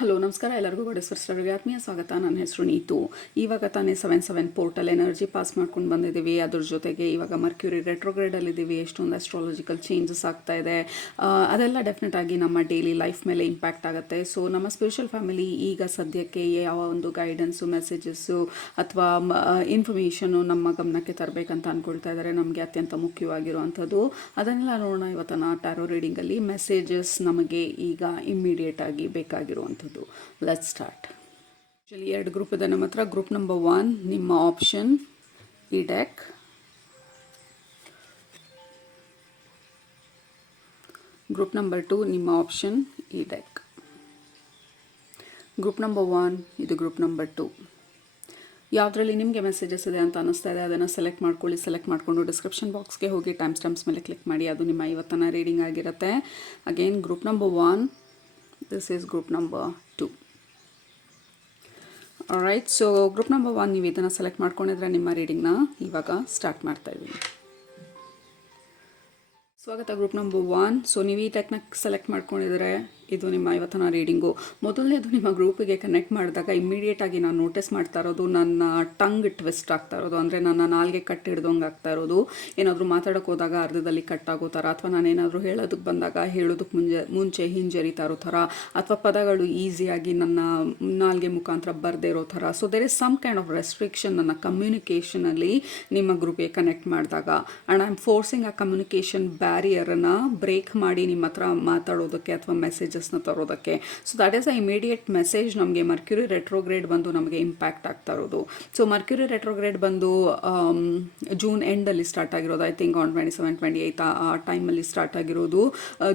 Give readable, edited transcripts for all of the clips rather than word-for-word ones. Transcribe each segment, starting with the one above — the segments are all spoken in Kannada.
ಹಲೋ ನಮಸ್ಕಾರ ಎಲ್ಲರಿಗೂ ಗೋಡೆಸ್ವರ್ಸ್ಟರ್ಗೆ ಆತ್ಮೀಯ ಸ್ವಾಗತ. ನನ್ನ ಹೆಸರು ನೀತು. ಇವಾಗ ತಾನೇ 7/7 ಪೋರ್ಟಲ್ ಎನರ್ಜಿ ಪಾಸ್ ಮಾಡ್ಕೊಂಡು ಬಂದಿದ್ದೀವಿ. ಅದ್ರ ಜೊತೆಗೆ ಇವಾಗ ಮರ್ಕ್ಯೂರಿ ರೆಟ್ರೋಗ್ರೇಡಲ್ಲಿದ್ದೀವಿ. ಎಷ್ಟೊಂದು ಆಸ್ಟ್ರಾಲಜಿಕಲ್ ಚೇಂಜಸ್ ಆಗ್ತಾ ಇದೆ. ಅದೆಲ್ಲ ಡೆಫಿನೆಟ್ ಆಗಿ ನಮ್ಮ ಡೈಲಿ ಲೈಫ್ ಮೇಲೆ ಇಂಪ್ಯಾಕ್ಟ್ ಆಗುತ್ತೆ. ಸೊ ನಮ್ಮ ಸ್ಪಿರಿಚುವಲ್ ಫ್ಯಾಮಿಲಿ ಈಗ ಸದ್ಯಕ್ಕೆ ಯಾವ ಒಂದು ಗೈಡೆನ್ಸು, ಮೆಸೇಜಸ್ಸು ಅಥವಾ ಇನ್ಫಾರ್ಮೇಷನು ನಮ್ಮ ಗಮನಕ್ಕೆ ತರಬೇಕಂತ ಅಂದ್ಕೊಳ್ತಾ ಇದ್ದಾರೆ. ನಮಗೆ ಅತ್ಯಂತ ಮುಖ್ಯವಾಗಿರುವಂಥದ್ದು ಅದನ್ನೆಲ್ಲ ನೋಡೋಣ ಇವತ್ತಿನ ಟ್ಯಾರೋ ರೀಡಿಂಗಲ್ಲಿ. ಮೆಸೇಜಸ್ ನಮಗೆ ಈಗ ಇಮ್ಮಿಡಿಯೇಟ್ ಆಗಿ ಬೇಕಾಗಿರುವಂಥದ್ದು. Let's start. ಆ್ಯಕ್ಚುಲಿ 2 ಗ್ರೂಪ್ ಇದೆ ನಮ್ಮ ಹತ್ರ. ಗ್ರೂಪ್ ನಂಬರ್ 1 ನಿಮ್ಮ ಆಪ್ಷನ್ ಈ ಡೆಕ್, ಗ್ರೂಪ್ ನಂಬರ್ 2 ನಿಮ್ಮ ಆಪ್ಷನ್ ಈ ಡೆಕ್. ಗ್ರೂಪ್ ನಂಬರ್ 1 ಇದು ಗ್ರೂಪ್ ನಂಬರ್ 2. ಯಾವುದರಲ್ಲಿ ನಿಮಗೆ ಮೆಸೇಜಸ್ ಇದೆ ಅಂತ ಅನ್ನಿಸ್ತಾ ಇದೆ ಅದನ್ನು ಸೆಲೆಕ್ಟ್ ಮಾಡ್ಕೊಳ್ಳಿ. ಸೆಲೆಕ್ಟ್ ಮಾಡಿಕೊಂಡು ಡಿಸ್ಕ್ರಿಪ್ಷನ್ ಬಾಕ್ಸ್ಗೆ ಹೋಗಿ ಟೈಮ್ ಸ್ಟಾಂಪ್ಸ್ ಮೇಲೆ ಕ್ಲಿಕ್ ಮಾಡಿ. ಅದು ನಿಮ್ಮ ಇವತ್ತಿನ ರೀಡಿಂಗ್ ಆಗಿರುತ್ತೆ. Again group number 1, this is group number 2. All right, so group number 1 ನೀವು ಇದನ್ನು ಸೆಲೆಕ್ಟ್ ಮಾಡ್ಕೊಂಡಿದ್ರೆ ನಿಮ್ಮ ರೀಡಿಂಗ್ನ ಇವಾಗ ಸ್ಟಾರ್ಟ್ ಮಾಡ್ತಾ ಇದ್ದೀನಿ. ಸ್ವಾಗತ ಗ್ರೂಪ್ ನಂಬರ್ 1. ಸೊ ನೀವು ಈ ಟೆಕ್ನ ಸೆಲೆಕ್ಟ್ ಮಾಡ್ಕೊಂಡಿದ್ರೆ ಇದು ನಿಮ್ಮ ಇವತ್ತಿನ ರೀಡಿಂಗು. ಮೊದಲನೇದು, ನಿಮ್ಮ ಗ್ರೂಪಿಗೆ ಕನೆಕ್ಟ್ ಮಾಡಿದಾಗ ಇಮ್ಮಿಡಿಯೇಟ್ ಆಗಿ ನಾನು ನೋಟಿಸ್ ಮಾಡ್ತಾ ಇರೋದು ನನ್ನ ಟಂಗ್ ಟ್ವಿಸ್ಟ್ ಆಗ್ತಾ ಇರೋದು, ಅಂದರೆ ನನ್ನ ನಾಲ್ಗೆ ಕಟ್ ಹಿಡ್ದಂಗೆ ಆಗ್ತಾ ಇರೋದು. ಏನಾದರೂ ಮಾತಾಡೋಕೆ ಹೋದಾಗ ಅರ್ಧದಲ್ಲಿ ಕಟ್ ಆಗೋ ಥರ, ಅಥವಾ ನಾನೇನಾದರೂ ಹೇಳೋದಕ್ಕೆ ಬಂದಾಗ ಹೇಳೋದಕ್ಕೆ ಮುಂಚೆ ಹಿಂಜರಿತಾ ಇರೋ ಥರ, ಅಥವಾ ಪದಗಳು ಈಸಿಯಾಗಿ ನನ್ನ ನಾಲ್ಗೆ ಮುಖಾಂತರ ಬರದೇ ಇರೋ ಥರ. So there is some kind of restriction ನನ್ನ ಕಮ್ಯುನಿಕೇಷನಲ್ಲಿ ನಿಮ್ಮ ಗ್ರೂಪಿಗೆ ಕನೆಕ್ಟ್ ಮಾಡಿದಾಗ. ಆ್ಯಂಡ್ ಐ ಆಮ್ ಫೋರ್ಸಿಂಗ್ ಆ ಕಮ್ಯುನಿಕೇಷನ್ ಬ್ಯಾರಿಯರನ್ನು ಬ್ರೇಕ್ ಮಾಡಿ ನಿಮ್ಮ ಹತ್ರ ಮಾತಾಡೋದಕ್ಕೆ ಅಥವಾ ಮೆಸೇಜಸ್ನ ತರೋದಕ್ಕೆ. So that is a immediate message. ನಮಗೆ ಮರ್ಕ್ಯೂರಿ ರೆಟ್ರೋಗ್ರೇಡ್ ಬಂದು ನಮಗೆ ಇಂಪ್ಯಾಕ್ಟ್ ಆಗ್ತಾ ಇರೋದು. ಸೊ ಮರ್ಕ್ಯೂರಿ ರೆಟ್ರೋಗ್ರೇಡ್ ಬಂದು ಜೂನ್ ಎಂಡಲ್ಲಿ ಸ್ಟಾರ್ಟ್ ಆಗಿರೋದು. ಐ ಥಿಂಕ್ ಆನ್ 27-28 ಆ ಟೈಮಲ್ಲಿ ಸ್ಟಾರ್ಟ್ ಆಗಿರೋದು.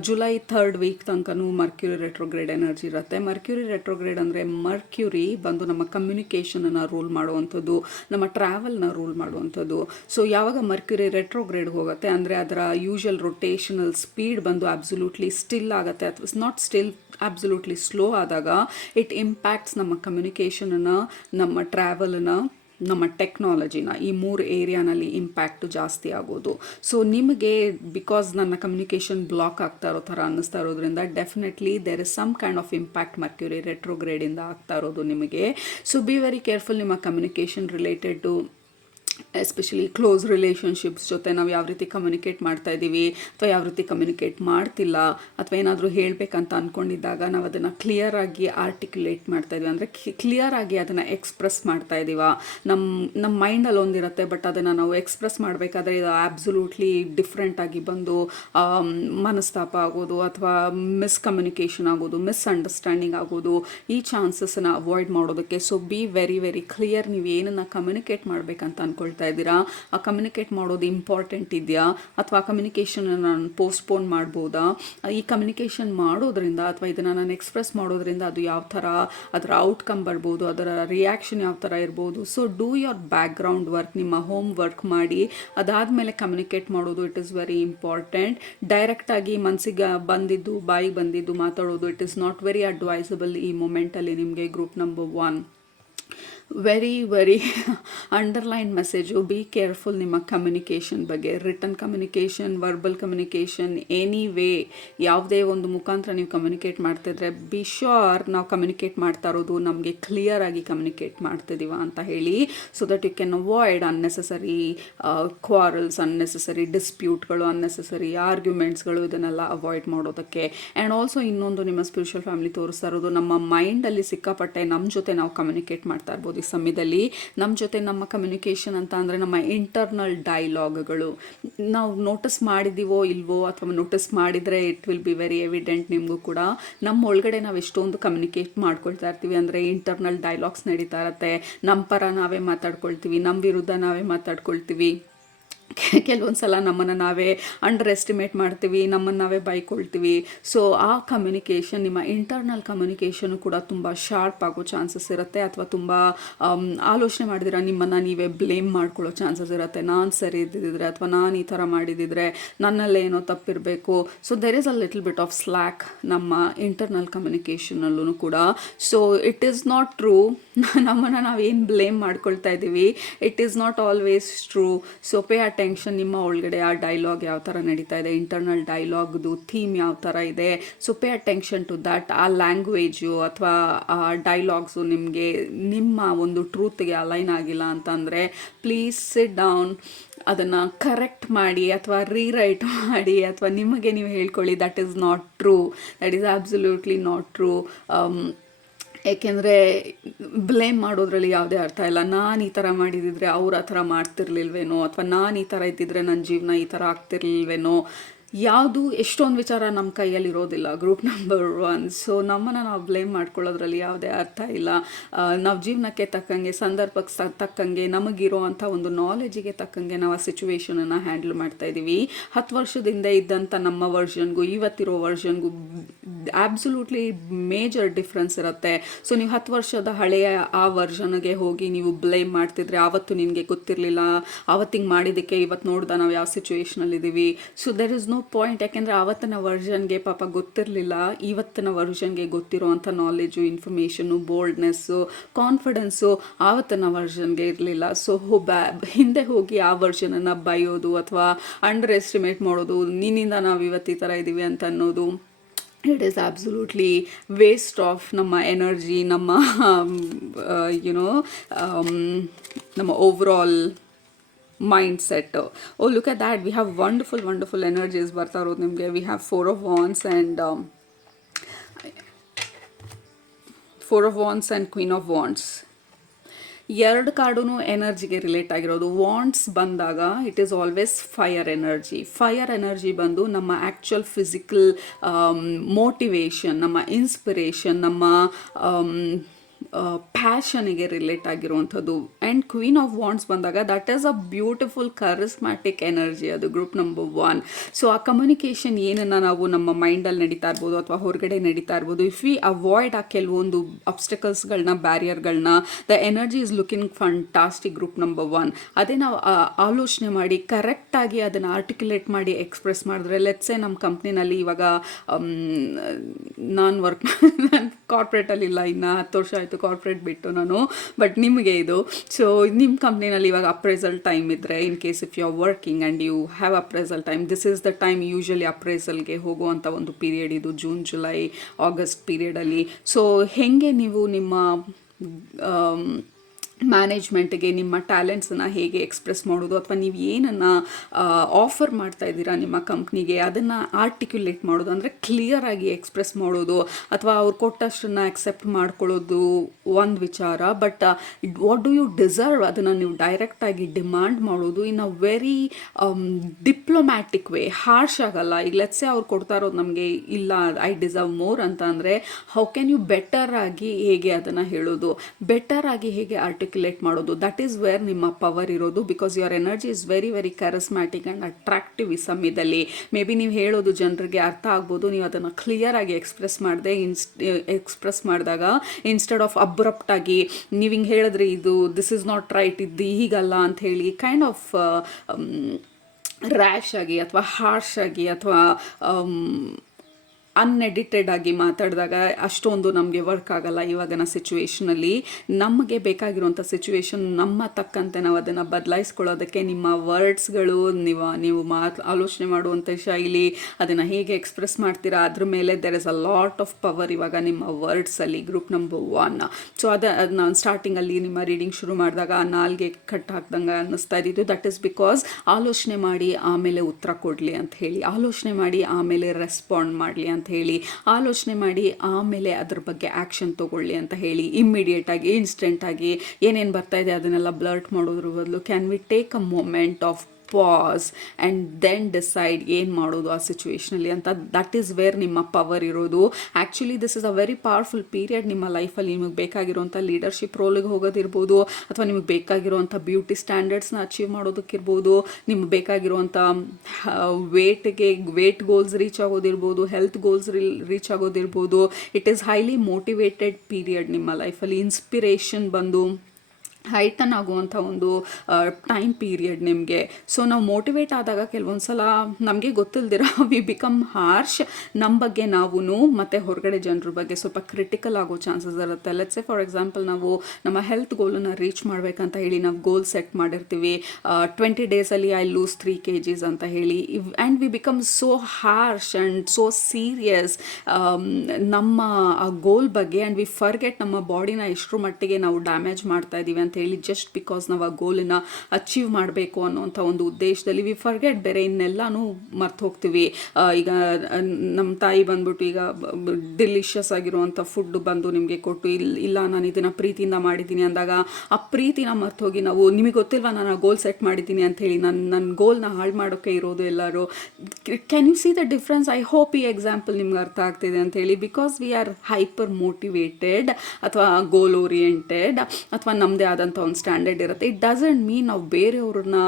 ಜುಲೈ 3rd ವೀಕ್ ತನಕನೂ ಮರ್ಕ್ಯೂರಿ ರೆಟ್ರೋಗ್ರೇಡ್ ಎನರ್ಜಿ ಇರುತ್ತೆ. ಮರ್ಕ್ಯೂರಿ ರೆಟ್ರೋಗ್ರೇಡ್ ಅಂದರೆ ಮರ್ಕ್ಯೂರಿ ಬಂದು ನಮ್ಮ ಕಮ್ಯುನಿಕೇಷನನ್ನು ರೂಲ್ ಮಾಡುವಂಥದ್ದು, ನಮ್ಮ ಟ್ರಾವೆಲ್ನ ರೂಲ್ ಮಾಡುವಂಥದ್ದು. ಸೊ ಯಾವಾಗ ಮರ್ಕ್ಯೂರಿ ರೆಟ್ರೋಗ್ರೇಡ್ ಹೋಗುತ್ತೆ ಅಂದರೆ ಅದರ ಯೂಶುವಲ್ ರೊಟೇಷನಲ್ ಸ್ಪೀಡ್ ಬಂದು ಅಬ್ಸಲ್ಯೂಟ್ಲಿ ಸ್ಟಿಲ್ ಆಗುತ್ತೆ, ಅಥವಾ ನಾಟ್ ಸ್ಟಿಲ್, ಅಬ್ಸಲ್ಯೂಟ್ಲಿ ಸ್ಲೋ ಆದಾಗ ಇಟ್ ಇಂಪ್ಯಾಕ್ಟ್ಸ್ ನಮ್ಮ ಕಮ್ಯುನಿಕೇಷನನ್ನು, ನಮ್ಮ ಟ್ರಾವೆಲನ್ನು, ನಮ್ಮ ಟೆಕ್ನಾಲಜಿನ. ಈ 3 ಏರಿಯಾನಲ್ಲಿ ಇಂಪ್ಯಾಕ್ಟು ಜಾಸ್ತಿ ಆಗೋದು. ಸೊ ನಿಮಗೆ ಬಿಕಾಸ್ ನನ್ನ ಕಮ್ಯುನಿಕೇಷನ್ ಬ್ಲಾಕ್ ಆಗ್ತಾ ಇರೋ ಥರ ಅನ್ನಿಸ್ತಾ ಇರೋದ್ರಿಂದ definitely there is some kind of impact mercury ರೆಟ್ರೋಗ್ರೇಡಿಂದ ಆಗ್ತಾ ಇರೋದು ನಿಮಗೆ. So be very careful. ನಿಮ್ಮ communication related to especially close relationships ಜೊತೆ ನಾವು ಯಾವ ರೀತಿ ಕಮ್ಯುನಿಕೇಟ್ ಮಾಡ್ತಾ ಇದ್ದೀವಿ ಅಥವಾ ಯಾವ ರೀತಿ ಕಮ್ಯುನಿಕೇಟ್ ಮಾಡ್ತಿಲ್ಲ, ಅಥವಾ ಏನಾದರೂ ಹೇಳಬೇಕಂತ ಅಂದ್ಕೊಂಡಿದ್ದಾಗ ನಾವು ಅದನ್ನು ಕ್ಲಿಯರಾಗಿ ಆರ್ಟಿಕ್ಯುಲೇಟ್ ಮಾಡ್ತಾ ಇದ್ದೀವಿ, ಅಂದರೆ ಕ್ಲಿಯರಾಗಿ ಅದನ್ನು ಎಕ್ಸ್ಪ್ರೆಸ್ ಮಾಡ್ತಾ ಇದ್ದೀವ. ನಮ್ಮ ಮೈಂಡಲ್ಲಿ ಒಂದಿರುತ್ತೆ, ಬಟ್ ಅದನ್ನು ನಾವು ಎಕ್ಸ್ಪ್ರೆಸ್ ಮಾಡಬೇಕಾದ್ರೆ ಇದು ಆಬ್ಸಲ್ಯೂಟ್ಲಿ ಡಿಫ್ರೆಂಟಾಗಿ ಬಂದು ಮನಸ್ತಾಪ ಆಗೋದು, ಅಥವಾ ಮಿಸ್ಕಮ್ಯುನಿಕೇಷನ್ ಆಗೋದು, ಮಿಸ್ಅಂಡರ್ಸ್ಟ್ಯಾಂಡಿಂಗ್ ಆಗೋದು, ಈ ಚಾನ್ಸಸ್ನ ಅವಾಯ್ಡ್ ಮಾಡೋದಕ್ಕೆ. So be very very clear. ನೀವು ಏನನ್ನು ಕಮ್ಯುನಿಕೇಟ್ ಮಾಡಬೇಕಂತ ಅನ್ಕೊಳ್ತಾ ಇದ್ದೀರಾ, ಆ ಕಮ್ಯುನಿಕೇಟ್ ಮಾಡೋದು ಇಂಪಾರ್ಟೆಂಟ್ ಇದೆಯಾ, ಅಥವಾ ಆ ಕಮ್ಯುನಿಕೇಷನ್ ನಾನು ಪೋಸ್ಟ್ಪೋನ್ ಮಾಡ್ಬೋದಾ, ಈ ಕಮ್ಯುನಿಕೇಷನ್ ಮಾಡೋದ್ರಿಂದ ಅಥವಾ ಇದನ್ನು ನಾನು ಎಕ್ಸ್ಪ್ರೆಸ್ ಮಾಡೋದ್ರಿಂದ ಅದು ಯಾವ ಥರ ಅದರ ಔಟ್ಕಮ್ ಬರ್ಬೋದು, ಅದರ ರಿಯಾಕ್ಷನ್ ಯಾವ ಥರ ಇರ್ಬೋದು. So do your background work, ನಿಮ್ಮ ಹೋಮ್ ವರ್ಕ್ ಮಾಡಿ ಅದಾದಮೇಲೆ ಕಮ್ಯುನಿಕೇಟ್ ಮಾಡೋದು ಇಟ್ ಈಸ್ ವೆರಿ ಇಂಪಾರ್ಟೆಂಟ್. ಡೈರೆಕ್ಟಾಗಿ ಮನಸ್ಸಿಗೆ ಬಂದಿದ್ದು, ಬಾಯಿಗೆ ಬಂದಿದ್ದು ಮಾತಾಡೋದು it is not very advisable ಈ ಮೊಮೆಂಟಲ್ಲಿ ನಿಮಗೆ. Group number 1 very very underline message. Be careful ನಿಮ್ಮ ಕಮ್ಯುನಿಕೇಷನ್ ಬಗ್ಗೆ. Return communication, verbal communication, any way ಯಾವುದೇ ಒಂದು ಮುಖಾಂತರ ನೀವು ಕಮ್ಯುನಿಕೇಟ್ ಮಾಡ್ತಿದ್ರೆ ಬಿ ಶ್ಯೂರ್ ನಾವು ಕಮ್ಯುನಿಕೇಟ್ ಮಾಡ್ತಾ ಇರೋದು ನಮಗೆ ಕ್ಲಿಯರಾಗಿ ಕಮ್ಯುನಿಕೇಟ್ ಮಾಡ್ತಿದ್ದೀವ ಅಂತ ಹೇಳಿ. So that you can avoid unnecessary quarrels, unnecessary ಡಿಸ್ಪ್ಯೂಟ್ಗಳು, ಅನ್ನೆಸೆಸರಿ ಆರ್ಗ್ಯುಮೆಂಟ್ಸ್ಗಳು, ಇದನ್ನೆಲ್ಲ ಅವಾಯ್ಡ್ ಮಾಡೋದಕ್ಕೆ. ಆ್ಯಂಡ್ ಆಲ್ಸೋ ಇನ್ನೊಂದು ನಿಮ್ಮ ಸ್ಪಿರಿಚುವಲ್ ಫ್ಯಾಮಿಲಿ ತೋರಿಸ್ತಾ ಇರೋದು, ನಮ್ಮ ಮೈಂಡಲ್ಲಿ ಸಿಕ್ಕಾಪಟ್ಟೆ ನಮ್ಮ ಜೊತೆ ನಾವು ಕಮ್ಯುನಿಕೇಟ್ ಮಾಡ್ತಾ ಇರ್ಬೋದು ಈ ಸಮಯದಲ್ಲಿ. ನಮ್ಮ ಜೊತೆ ನಮ್ಮ ಕಮ್ಯುನಿಕೇಷನ್ ಅಂತ ಅಂದರೆ ನಮ್ಮ ಇಂಟರ್ನಲ್ ಡೈಲಾಗ್ಗಳು ನಾವು ನೋಟಿಸ್ ಮಾಡಿದ್ದೀವೋ ಇಲ್ವೋ, ಅಥವಾ ನೋಟಿಸ್ ಮಾಡಿದರೆ it will be very evident ನಿಮಗೂ ಕೂಡ. ನಮ್ಮ ಒಳಗಡೆ ನಾವು ಎಷ್ಟೊಂದು ಕಮ್ಯುನಿಕೇಟ್ ಮಾಡ್ಕೊಳ್ತಾ ಇರ್ತೀವಿ, ಅಂದರೆ ಇಂಟರ್ನಲ್ ಡೈಲಾಗ್ಸ್ ನಡೀತಾ ಇರುತ್ತೆ. ನಮ್ಮ ಪರ ನಾವೇ ಮಾತಾಡ್ಕೊಳ್ತೀವಿ, ನಮ್ಮ ವಿರುದ್ಧ ನಾವೇ ಮಾತಾಡ್ಕೊಳ್ತೀವಿ. ಕೆಲವೊಂದು ಸಲ ನಮ್ಮನ್ನು ನಾವೇ ಅಂಡರ್ ಎಸ್ಟಿಮೇಟ್ ಮಾಡ್ತೀವಿ, ನಮ್ಮನ್ನು ನಾವೇ ಬೈಕೊಳ್ತೀವಿ. ಸೊ ಆ ಕಮ್ಯುನಿಕೇಷನ್, ನಿಮ್ಮ ಇಂಟರ್ನಲ್ ಕಮ್ಯುನಿಕೇಷನು ಕೂಡ ತುಂಬ ಶಾರ್ಪ್ ಆಗೋ ಚಾನ್ಸಸ್ ಇರುತ್ತೆ, ಅಥವಾ ತುಂಬ ಆಲೋಚನೆ ಮಾಡಿದಿರ ನಿಮ್ಮನ್ನು ನೀವೇ ಬ್ಲೇಮ್ ಮಾಡ್ಕೊಳ್ಳೋ ಚಾನ್ಸಸ್ ಇರುತ್ತೆ. ನಾನು ಸರಿ ಇದ್ದಿದ್ದರೆ, ಅಥವಾ ನಾನು ಈ ಥರ ಮಾಡಿದಿದ್ರೆ ನನ್ನಲ್ಲೇ ಏನೋ ತಪ್ಪಿರಬೇಕು. So there is a little bit of slack ನಮ್ಮ ಇಂಟರ್ನಲ್ ಕಮ್ಯುನಿಕೇಷನಲ್ಲೂ ಕೂಡ. So it is not true. ನಮ್ಮನ್ನು ನಾವೇನು ಬ್ಲೇಮ್ ಮಾಡ್ಕೊಳ್ತಾ ಇದ್ದೀವಿ, it is not always true. So pay attention attention ನಿಮ್ಮ ಒಳಗಡೆ ಆ ಡೈಲಾಗ್ ಯಾವ ಥರ ನಡೀತಾ ಇದೆ, ಇಂಟರ್ನಲ್ ಡೈಲಾಗ್ದು ಥೀಮ್ ಯಾವ ಥರ ಇದೆ. So pay attention to that. ಆ ಲ್ಯಾಂಗ್ವೇಜು ಅಥವಾ ಆ ಡೈಲಾಗ್ಸು ನಿಮಗೆ ನಿಮ್ಮ ಒಂದು ಟ್ರೂತ್ಗೆ ಅಲೈನ್ ಆಗಿಲ್ಲ ಅಂತಂದರೆ ಪ್ಲೀಸ್ ಸಿಟ್ ಡೌನ್, ಅದನ್ನು ಕರೆಕ್ಟ್ ಮಾಡಿ ಅಥವಾ ರೀರೈಟ್ ಮಾಡಿ ಅಥವಾ ನಿಮಗೆ ನೀವು ಹೇಳ್ಕೊಳ್ಳಿ that is not true, that is absolutely not true. ಏಕೆಂದರೆ ಬ್ಲೇಮ್ ಮಾಡೋದ್ರಲ್ಲಿ ಯಾವುದೇ ಅರ್ಥ ಇಲ್ಲ. ನಾನು ಈ ಥರ ಮಾಡಿದಿದ್ರೆ ಅವ್ರು ಆ ಥರ ಮಾಡ್ತಿರ್ಲಿಲ್ವೇನೋ, ಅಥವಾ ನಾನು ಈ ಥರ ಇದ್ದಿದ್ರೆ ನನ್ನ ಜೀವನ ಈ ಥರ ಆಗ್ತಿರ್ಲಿಲ್ವೇನೋ. ಯಾವುದು ಎಷ್ಟೊಂದು ವಿಚಾರ ನಮ್ಮ ಕೈಯಲ್ಲಿ ಇರೋದಿಲ್ಲ, ಗ್ರೂಪ್ ನಂಬರ್ 1. ಸೊ ನಮ್ಮನ್ನು ನಾವು ಬ್ಲೇಮ್ ಮಾಡ್ಕೊಳ್ಳೋದ್ರಲ್ಲಿ ಯಾವುದೇ ಅರ್ಥ ಇಲ್ಲ. ನಾವು ಜೀವನಕ್ಕೆ ತಕ್ಕಂಗೆ, ಸಂದರ್ಭಕ್ಕೆ ತಕ್ಕಂಗೆ, ನಮಗಿರೋ ಅಂಥ ಒಂದು ನಾಲೆಜಿಗೆ ತಕ್ಕಂಗೆ ನಾವು ಆ ಸಿಚುವೇಶನನ್ನು ಹ್ಯಾಂಡಲ್ ಮಾಡ್ತಾ ಇದ್ದೀವಿ. 10 ವರ್ಷದಿಂದ ಇದ್ದಂಥ ನಮ್ಮ ವರ್ಷನ್ಗೂ ಇವತ್ತಿರೋ ವರ್ಷನ್ಗೂ ಆಬ್ಸಲ್ಯೂಟ್ಲಿ ಮೇಜರ್ ಡಿಫ್ರೆನ್ಸ್ ಇರುತ್ತೆ. ಸೊ ನೀವು 10 ವರ್ಷದ ಹಳೆಯ ಆ ವರ್ಷನ್ಗೆ ಹೋಗಿ ನೀವು ಬ್ಲೇಮ್ ಮಾಡ್ತಿದ್ರೆ ಆವತ್ತು ನಿನಗೆ ಗೊತ್ತಿರಲಿಲ್ಲ, ಆವತ್ತಿಂಗೆ ಮಾಡಿದ್ದಕ್ಕೆ ಇವತ್ತು ನೋಡ್ದೆ ನಾವು ಯಾವ ಸಿಚುವೇಶನಲ್ಲಿದ್ದೀವಿ. So there is no point. ಯಾಕೆಂದರೆ ಆವತ್ತಿನ ವರ್ಷನ್ಗೆ ಪಾಪ ಗೊತ್ತಿರಲಿಲ್ಲ, ಇವತ್ತಿನ ವರ್ಷನ್ಗೆ ಗೊತ್ತಿರೋ ಅಂಥ ನಾಲೆಜು, ಇನ್ಫಾರ್ಮೇಷನು, ಬೋಲ್ಡ್ನೆಸ್ಸು, ಕಾನ್ಫಿಡೆನ್ಸು ಆವತ್ತಿನ ವರ್ಷನ್ಗೆ ಇರಲಿಲ್ಲ. ಸೊ ಹಿಂದೆ ಹೋಗಿ ಆ ವರ್ಷನನ್ನು ಬೈಯೋದು ಅಥವಾ ಅಂಡರ್ ಎಸ್ಟಿಮೇಟ್ ಮಾಡೋದು, ನಿನ್ನಿಂದ ನಾವು ಇವತ್ತು ಈ ಥರ ಇದ್ದೀವಿ ಅಂತ ಅನ್ನೋದು, it is absolutely waste of ನಮ್ಮ ಎನರ್ಜಿ, ನಮ್ಮ ಯುನೋ ನಮ್ಮ overall mindset. Oh, look at that, we have wonderful energies ಬರ್ತಾ ಇರೋದು ನಿಮಗೆ. We have 4 of wands and 4 of wands and queen of wands. ಎರಡು ಕಾರ್ಡೂ ಎನರ್ಜಿಗೆ ರಿಲೇಟ್ ಆಗಿರೋದು. ವಾಂಡ್ಸ್ ಬಂದಾಗ it is always fire energy. Fire energy ಬಂದು ನಮ್ಮ ಆ್ಯಕ್ಚುಯಲ್ ಫಿಸಿಕಲ್ ಮೋಟಿವೇಶನ್, ನಮ್ಮ ಇನ್ಸ್ಪಿರೇಷನ್, ನಮ್ಮ ಪ್ಯಾಷನಿಗೆ ರಿಲೇಟ್ ಆಗಿರುವಂಥದ್ದು. ಆ್ಯಂಡ್ ಕ್ವೀನ್ ಆಫ್ ವಾಂಡ್ಸ್ ಬಂದಾಗ that is a beautiful charismatic energy, ಅದು ಗ್ರೂಪ್ ನಂಬರ್ 1. ಸೊ ಆ ಕಮ್ಯುನಿಕೇಷನ್ ಏನನ್ನು ನಾವು ನಮ್ಮ ಮೈಂಡಲ್ಲಿ ನಡೀತಾ ಇರ್ಬೋದು ಅಥವಾ ಹೊರಗಡೆ ನಡೀತಾ ಇರ್ಬೋದು, ಇಫ್ ವಿ ಅವಾಯ್ಡ್ ಆ ಕೆಲವೊಂದು ಅಬ್ಸ್ಟಕಲ್ಸ್ಗಳನ್ನ, ಬ್ಯಾರಿಯರ್ಗಳನ್ನ, the energy is looking fantastic group number 1. ಅದೇ ನಾವು ಆಲೋಚನೆ ಮಾಡಿ ಕರೆಕ್ಟಾಗಿ ಅದನ್ನು ಆರ್ಟಿಕ್ಯುಲೇಟ್ ಮಾಡಿ ಎಕ್ಸ್ಪ್ರೆಸ್ ಮಾಡಿದ್ರೆ, ಲೆಟ್ಸೇ ನಮ್ಮ ಕಂಪ್ನಿನಲ್ಲಿ ಇವಾಗ ನಾನು ಕಾರ್ಪೊರೇಟಲ್ಲಿ ಇಲ್ಲ, ಇನ್ನು 10 ವರ್ಷ ಆಯಿತು ಕಾರ್ಪೊರೇಟ್ ಬಿಟ್ಟು ನಾನು. ಬಟ್ ನಿಮಗೆ ಇದು, ಸೊ ನಿಮ್ಮ ಕಂಪ್ನಿನಲ್ಲಿ ಇವಾಗ ಅಪ್ರೈಸಲ್ ಟೈಮ್ ಇದ್ದರೆ, in case if you are working and you have appraisal time, this is the time usually ಅಪ್ರೈಸಲ್ಗೆ ಹೋಗುವಂಥ ಒಂದು ಪೀರಿಯಡ್ ಇದು, ಜೂನ್, ಜುಲೈ, ಆಗಸ್ಟ್ ಪೀರಿಯಡಲ್ಲಿ. ಸೊ ಹೇಗೆ ನೀವು ನಿಮ್ಮ ಮ್ಯಾನೇಜ್ಮೆಂಟ್ಗೆ ನಿಮ್ಮ ಟ್ಯಾಲೆಂಟ್ಸನ್ನು ಹೇಗೆ ಎಕ್ಸ್ಪ್ರೆಸ್ ಮಾಡೋದು, ಅಥವಾ ನೀವು ಏನನ್ನು ಆಫರ್ ಮಾಡ್ತಾ ಇದ್ದೀರಾ ನಿಮ್ಮ ಕಂಪ್ನಿಗೆ ಅದನ್ನು ಆರ್ಟಿಕ್ಯುಲೇಟ್ ಮಾಡೋದು, ಅಂದರೆ ಕ್ಲಿಯರಾಗಿ ಎಕ್ಸ್ಪ್ರೆಸ್ ಮಾಡೋದು, ಅಥವಾ ಅವ್ರು ಕೊಟ್ಟಷ್ಟನ್ನು ಆಕ್ಸೆಪ್ಟ್ ಮಾಡ್ಕೊಳ್ಳೋದು ಒಂದು ವಿಚಾರ. But what do you deserve ಅದನ್ನು ನೀವು ಡೈರೆಕ್ಟಾಗಿ ಡಿಮಾಂಡ್ ಮಾಡೋದು in a very diplomatic way, harsh ಆಗಲ್ಲ. ಈಗ ಲೆಟ್ಸೇ ಅವ್ರು ಕೊಡ್ತಾ ಇರೋದು ನಮಗೆ ಇಲ್ಲ, ಐ ಡಿಸರ್ವ್ ಮೋರ್ ಅಂತ ಅಂದರೆ ಹೌ ಕ್ಯಾನ್ ಯು ಬೆಟರ್ ಆಗಿ ಹೇಗೆ ಅದನ್ನು ಹೇಳೋದು, ಬೆಟರ್ ಆಗಿ ಹೇಗೆ ಆರ್ಟಿಕ್ಯುಲೇಟ್ ಮಾಡೋದು, ದಟ್ ಈಸ್ ವೇರ್ ನಿಮ್ಮ ಪವರ್ ಇರೋದು. Because your energy is very very charismatic and attractive ಈ ಸಮಯದಲ್ಲಿ. ಮೇ ಬಿ ನೀವು ಹೇಳೋದು ಜನರಿಗೆ ಅರ್ಥ ಆಗ್ಬೋದು, ನೀವು ಅದನ್ನು ಕ್ಲಿಯರ್ ಆಗಿ ಎಕ್ಸ್ಪ್ರೆಸ್ ಮಾಡಿದಾಗ ಇನ್ಸ್ಟೆಡ್ ಆಫ್ ಅಬ್ರಪ್ಟ್ ಆಗಿ ನೀವು ಹಿಂಗೆ ಹೇಳಿದ್ರೆ ಇದು ದಿಸ್ ಇಸ್ ನಾಟ್ ರೈಟ್, ಇದು ಹೀಗಲ್ಲ ಅಂತ ಹೇಳಿ ಕೈಂಡ್ ಆಫ್ ರ್ಯಾಶ್ ಆಗಿ ಅಥವಾ ಹಾರ್ಶ್ ಆಗಿ ಅಥವಾ ಅನ್ಎಡಿಟೆಡ್ ಆಗಿ ಮಾತಾಡಿದಾಗ ಅಷ್ಟೊಂದು ನಮಗೆ ವರ್ಕ್ ಆಗಲ್ಲ. ಇವಾಗಿನ ಸಿಚುವೇಷನಲ್ಲಿ ನಮಗೆ ಬೇಕಾಗಿರುವಂಥ ಸಿಚುವೇಶನ್ ನಮ್ಮ ತಕ್ಕಂತೆ ನಾವು ಅದನ್ನು ಬದಲಾಯಿಸ್ಕೊಳ್ಳೋದಕ್ಕೆ ನಿಮ್ಮ ವರ್ಡ್ಸ್ಗಳು, ನೀವು ಆಲೋಚನೆ ಮಾಡುವಂಥ ಶೈಲಿ, ಅದನ್ನು ಹೇಗೆ ಎಕ್ಸ್ಪ್ರೆಸ್ ಮಾಡ್ತೀರಾ ಅದ್ರ ಮೇಲೆ there is a lot of power ಇವಾಗ ನಿಮ್ಮ ವರ್ಡ್ಸಲ್ಲಿ, ಗ್ರೂಪ್ ನಂಬರ್ 1. ಸೊ ಅದು ನಾನು ಸ್ಟಾರ್ಟಿಂಗಲ್ಲಿ ನಿಮ್ಮ ರೀಡಿಂಗ್ ಶುರು ಮಾಡಿದಾಗ ನಾಲ್ಗೆ ಕಟ್ ಹಾಕ್ದಂಗೆ ಅನ್ನಿಸ್ತಾ ಇದ್ದಿದ್ದು, ದಟ್ ಈಸ್ ಬಿಕಾಸ್ ಆಲೋಚನೆ ಮಾಡಿ ಆಮೇಲೆ ಉತ್ತರ ಕೊಡಲಿ ಅಂತ ಹೇಳಿ, ಆಲೋಚನೆ ಮಾಡಿ ಆಮೇಲೆ ರೆಸ್ಪಾಂಡ್ ಮಾಡಲಿ ಅಂತ ಹೇಳಿ, ಆಲೋಚನೆ ಮಾಡಿ ಆಮೇಲೆ ಅದ್ರ ಬಗ್ಗೆ ಆ್ಯಕ್ಷನ್ ತೊಗೊಳ್ಳಿ ಅಂತ ಹೇಳಿ, ಇಮ್ಮಿಡಿಯೇಟಾಗಿ ಇನ್ಸ್ಟೆಂಟಾಗಿ ಏನೇನು ಬರ್ತಾ ಇದೆ ಅದನ್ನೆಲ್ಲ ಬ್ಲರ್ಟ್ ಮಾಡೋದ್ರ ಬದಲು can we take a moment of pause and then decide ಏನು ಮಾಡೋದು ಆ ಸಿಚುವೇಷನಲ್ಲಿ ಅಂತ. ದಟ್ ಈಸ್ ವೇರ್ ನಿಮ್ಮ ಪವರ್ ಇರೋದು. Actually this is a very powerful period ನಿಮ್ಮ ಲೈಫಲ್ಲಿ. ನಿಮಗೆ ಬೇಕಾಗಿರುವಂಥ ಲೀಡರ್ಶಿಪ್ ರೋಲಿಗೆ ಹೋಗೋದಿರ್ಬೋದು, ಅಥವಾ ನಿಮಗೆ ಬೇಕಾಗಿರುವಂಥ ಬ್ಯೂಟಿ ಸ್ಟ್ಯಾಂಡರ್ಡ್ಸ್ನ ಅಚೀವ್ ಮಾಡೋದಕ್ಕಿರ್ಬೋದು, ನಿಮಗೆ ಬೇಕಾಗಿರುವಂಥ ವೇಟ್ ಗೋಲ್ಸ್ ರೀಚ್ ಆಗೋದಿರ್ಬೋದು, ಹೆಲ್ತ್ ಗೋಲ್ಸ್ ರೀಚ್ ಆಗೋದಿರ್ಬೋದು. It is highly motivated period ನಿಮ್ಮ ಲೈಫಲ್ಲಿ. ಇನ್ಸ್ಪಿರೇಷನ್ ಬಂದು ಹೈಟನ್ ಆಗುವಂಥ ಒಂದು ಟೈಮ್ ಪೀರಿಯಡ್ ನಿಮಗೆ. ಸೊ ನಾವು ಮೋಟಿವೇಟ್ ಆದಾಗ ಕೆಲವೊಂದು ಸಲ ನಮಗೆ ಗೊತ್ತಿಲ್ದಿರ ವಿ ಬಿಕಮ್ ಹಾರ್ಶ್ ನಮ್ಮ ಬಗ್ಗೆ ನಾವು ಮತ್ತು ಹೊರಗಡೆ ಜನರ ಬಗ್ಗೆ ಸ್ವಲ್ಪ ಕ್ರಿಟಿಕಲ್ ಆಗೋ ಚಾನ್ಸಸ್ ಇರುತ್ತೆ. ಲೆಟ್ಸ್ ಸೇ ಫಾರ್ ಎಕ್ಸಾಂಪಲ್ ನಾವು ನಮ್ಮ ಹೆಲ್ತ್ ಗೋಲನ್ನು ರೀಚ್ ಮಾಡಬೇಕಂತ ಹೇಳಿ ನಾವು ಗೋಲ್ ಸೆಟ್ ಮಾಡಿರ್ತೀವಿ, 20 ಡೇಸಲ್ಲಿ ಐ ಲೂಸ್ 3 kgs ಅಂತ ಹೇಳಿ, and we become so harsh and so serious ನಮ್ಮ ಆ ಗೋಲ್ ಬಗ್ಗೆ, ಆ್ಯಂಡ್ ವಿ ಫರ್ಗೆಟ್ ನಮ್ಮ ಬಾಡಿನ ಎಷ್ಟರ ಮಟ್ಟಿಗೆ ನಾವು ಡ್ಯಾಮೇಜ್ ಮಾಡ್ತಾ ಇದ್ದೀವಿ ಅಂತ ಹೇಳಿ, ಜಸ್ಟ್ ಬಿಕಾಸ್ ನಾವು ಆ ಗೋಲನ್ನು ಅಚೀವ್ ಮಾಡಬೇಕು ಅನ್ನೋಂಥ ಒಂದು ಉದ್ದೇಶದಲ್ಲಿ ವಿ ಫರ್ಗೆಟ್ ಬೇರೆ ಇನ್ನೆಲ್ಲನೂ ಮರ್ತು ಹೋಗ್ತೀವಿ. ಈಗ ನಮ್ಮ ತಾಯಿ ಬಂದ್ಬಿಟ್ಟು ಈಗ ಡಿಲಿಷಿಯಸ್ ಆಗಿರುವಂಥ ಫುಡ್ ಬಂದು ನಿಮಗೆ ಕೊಟ್ಟು ಇಲ್ಲ ನಾನು ಇದನ್ನು ಪ್ರೀತಿಯಿಂದ ಮಾಡಿದ್ದೀನಿ ಅಂದಾಗ ಆ ಪ್ರೀತಿನ ಮರ್ತು ಹೋಗಿ ನಾವು ನಿಮಗೆ ಗೊತ್ತಿಲ್ವಾ ನಾನು ಆ ಗೋಲ್ ಸೆಟ್ ಮಾಡಿದ್ದೀನಿ ಅಂತ ಹೇಳಿ ನನ್ನ ಗೋಲ್ನ ಹಾಳು ಮಾಡೋಕ್ಕೆ ಇರೋದು ಎಲ್ಲರೂ. Can you see the difference? I hope ಈ ಎಕ್ಸಾಂಪಲ್ ನಿಮ್ಗೆ ಅರ್ಥ ಆಗ್ತಿದೆ ಅಂತ ಹೇಳಿ. Because we are hyper motivated ಅಥವಾ ಗೋಲ್ ಓರಿಯೆಂಟೆಡ್ ಅಥವಾ ನಮ್ಮದೇ ಆದಂಥ ಒಂದು ಸ್ಟ್ಯಾಂಡರ್ಡ್ ಇರುತ್ತೆ. ಇಟ್ ಡಸಂಟ್ ಮೀನ್ ನಾವು ಬೇರೆಯವ್ರನ್ನ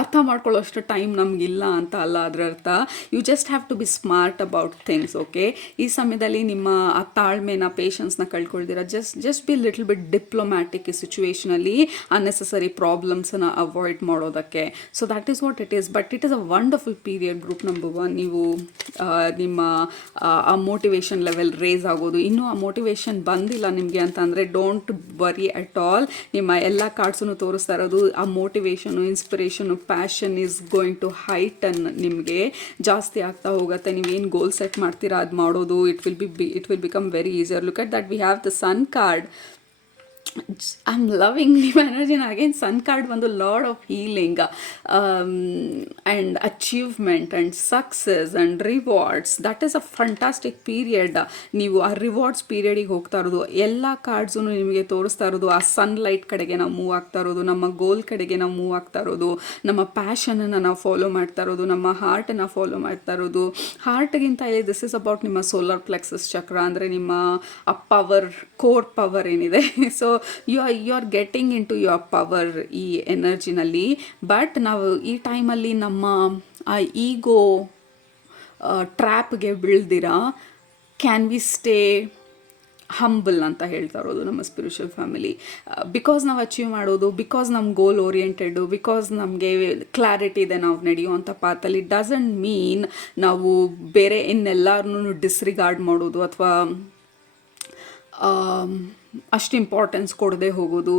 ಅರ್ಥ ಮಾಡ್ಕೊಳ್ಳೋಷ್ಟು ಟೈಮ್ ನಮಗಿಲ್ಲ ಅಂತ ಅಲ್ಲ ಅದರ ಅರ್ಥ. You just have to be smart about things. Okay, ಈ ಸಮಯದಲ್ಲಿ ನಿಮ್ಮ ಆ ತಾಳ್ಮೆನ ಪೇಷನ್ಸ್ನ ಕಳ್ಕೊಳ್ದಿರ just be little bit diplomatic ಈ ಸಿಚುವೇಷನಲ್ಲಿ ಅನ್ನೆಸೆಸರಿ ಪ್ರಾಬ್ಲಮ್ಸನ್ನು ಅವಾಯ್ಡ್ ಮಾಡೋದಕ್ಕೆ. So that is what it is. But it is a wonderful period. Group number 1 ನೀವು ನಿಮ್ಮ ಆ ಮೋಟಿವೇಶನ್ ಲೆವೆಲ್ ರೇಸ್ ಆಗೋದು. ಇನ್ನೂ ಆ ಮೋಟಿವೇಶನ್ ಬಂದಿಲ್ಲ ನಿಮಗೆ ಅಂತ ಅಂದರೆ ಡೋಂಟ್ ವರಿ ಅಟ್ ಆಲ್. ನಿಮ್ಮ ಎಲ್ಲ ಕಾರ್ಡ್ಸನ್ನು ತೋರಿಸ್ತಾ ಇರೋದು ಆ motivation, passion is going to heighten. ನಿಮಗೆ ಜಾಸ್ತಿ ಆಗ್ತಾ ಹೋಗುತ್ತೆ. ನೀವೇನು ಗೋಲ್ ಸೆಟ್ ಮಾಡ್ತೀರಾ ಅದು ಮಾಡೋದು it will become very easier. Look at that, we have the sun card. I am loving ನಿಮ್ಮ ಎನರ್ಜಿನ. ಅಗೇನ್ ಸನ್ ಕಾರ್ಡ್ ಒಂದು lord of healing and achievement and success and rewards. That is a fantastic period. ನೀವು ಆ ರಿವಾರ್ಡ್ಸ್ ಪೀರಿಯಡಿಗೆ ಹೋಗ್ತಾ ಇರೋದು. ಎಲ್ಲ ಕಾರ್ಡ್ಸು ನಿಮಗೆ ತೋರಿಸ್ತಾ ಇರೋದು ಆ ಸನ್ಲೈಟ್ ಕಡೆಗೆ ನಾವು ಮೂವ್ ಆಗ್ತಾ ಇರೋದು, ನಮ್ಮ ಗೋಲ್ ಕಡೆಗೆ ನಾವು ಮೂವ್ ಆಗ್ತಾ ಇರೋದು, ನಮ್ಮ ಪ್ಯಾಷನನ್ನು ನಾವು ಫಾಲೋ ಮಾಡ್ತಾ ಇರೋದು, ನಮ್ಮ ಹಾರ್ಟನ್ನು ಫಾಲೋ ಮಾಡ್ತಾ ಇರೋದು. ಹಾರ್ಟ್ಗಿಂತ ದಿಸ್ ಇಸ್ ಅಬೌಟ್ ನಿಮ್ಮ ಸೋಲಾರ್ ಪ್ಲೆಕ್ಸಸ್ ಚಕ್ರ, ಅಂದರೆ ನಿಮ್ಮ ಆ ಪವರ್, ಕೋರ್ ಪವರ್ ಏನಿದೆ. So you are getting in to your power ಈ ಎನರ್ಜಿನಲ್ಲಿ. ಬಟ್ ನಾವು ಈ ಟೈಮಲ್ಲಿ ನಮ್ಮ ಆ ಈಗೋ ಟ್ರ್ಯಾಪ್ಗೆ ಬೀಳ್ದಿರ ಕ್ಯಾನ್ ವಿ ಸ್ಟೇ ಹಂಬಲ್ ಅಂತ ಹೇಳ್ತಾ ಇರೋದು ನಮ್ಮ ಸ್ಪಿರಿಚುವಲ್ ಫ್ಯಾಮಿಲಿ. ಬಿಕಾಸ್ ನಾವು ಅಚೀವ್ ಮಾಡೋದು, ಬಿಕಾಸ್ ನಮ್ಮ ಗೋಲ್ ಓರಿಯೆಂಟೆಡು, ಬಿಕಾಸ್ ನಮಗೆ ಕ್ಲಾರಿಟಿ ಇದೆ ನಾವು ನಡೆಯುವಂಥ ಪಾತಲ್ಲಿ. ಡಸಂಟ್ ಮೀನ್ ನಾವು ಬೇರೆ ಇನ್ನೆಲ್ಲರನ್ನೂ ಡಿಸ್ರಿಗಾರ್ಡ್ ಮಾಡೋದು ಅಥವಾ ಅಷ್ಟು ಇಂಪಾರ್ಟೆನ್ಸ್ ಕೊಡದೆ ಹೋಗೋದು.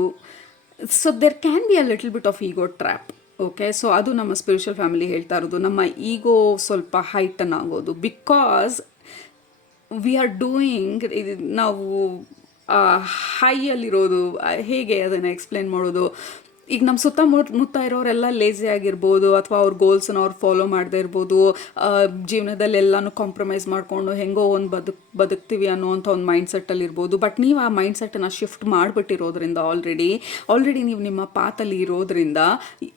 So there can be a little bit of ego trap. Okay, so ಅದು ನಮ್ಮ ಸ್ಪಿರಿಚುವಲ್ ಫ್ಯಾಮಿಲಿ ಹೇಳ್ತಾ ಇರೋದು. ನಮ್ಮ ಈಗೋ ಸ್ವಲ್ಪ ಹೈಟನ್ ಆಗೋದು ಬಿಕಾಸ್ ವಿ ಆರ್ ಡೂಯಿಂಗ್. ನಾವು ಹೈಯಲ್ಲಿರೋದು ಹೇಗೆ ಅದನ್ನು ಎಕ್ಸ್ಪ್ಲೇನ್ ಮಾಡೋದು? ಈಗ ನಮ್ಮ ಸುತ್ತಮುತ್ತ ಇರೋರೆಲ್ಲ ಲೇಸಿ ಆಗಿರ್ಬೋದು ಅಥವಾ ಅವ್ರ ಗೋಲ್ಸನ್ನ ಅವ್ರು ಫಾಲೋ ಮಾಡದೇ ಇರ್ಬೋದು. ಜೀವನದಲ್ಲಿ ಎಲ್ಲನೂ ಕಾಂಪ್ರಮೈಸ್ ಮಾಡಿಕೊಂಡು ಹೆಂಗೋ ಒಂದು ಬದುಕ್ತೀವಿ ಅನ್ನೋವಂಥ ಒಂದು ಮೈಂಡ್ಸೆಟ್ಟಲ್ಲಿ ಇರ್ಬೋದು. ಬಟ್ ನೀವು ಆ ಮೈಂಡ್ಸೆಟ್ಟನ್ನು ಶಿಫ್ಟ್ ಮಾಡಿಬಿಟ್ಟಿರೋದ್ರಿಂದ ಆಲ್ರೆಡಿ ನೀವು ನಿಮ್ಮ ಪಾತಲ್ಲಿ ಇರೋದ್ರಿಂದ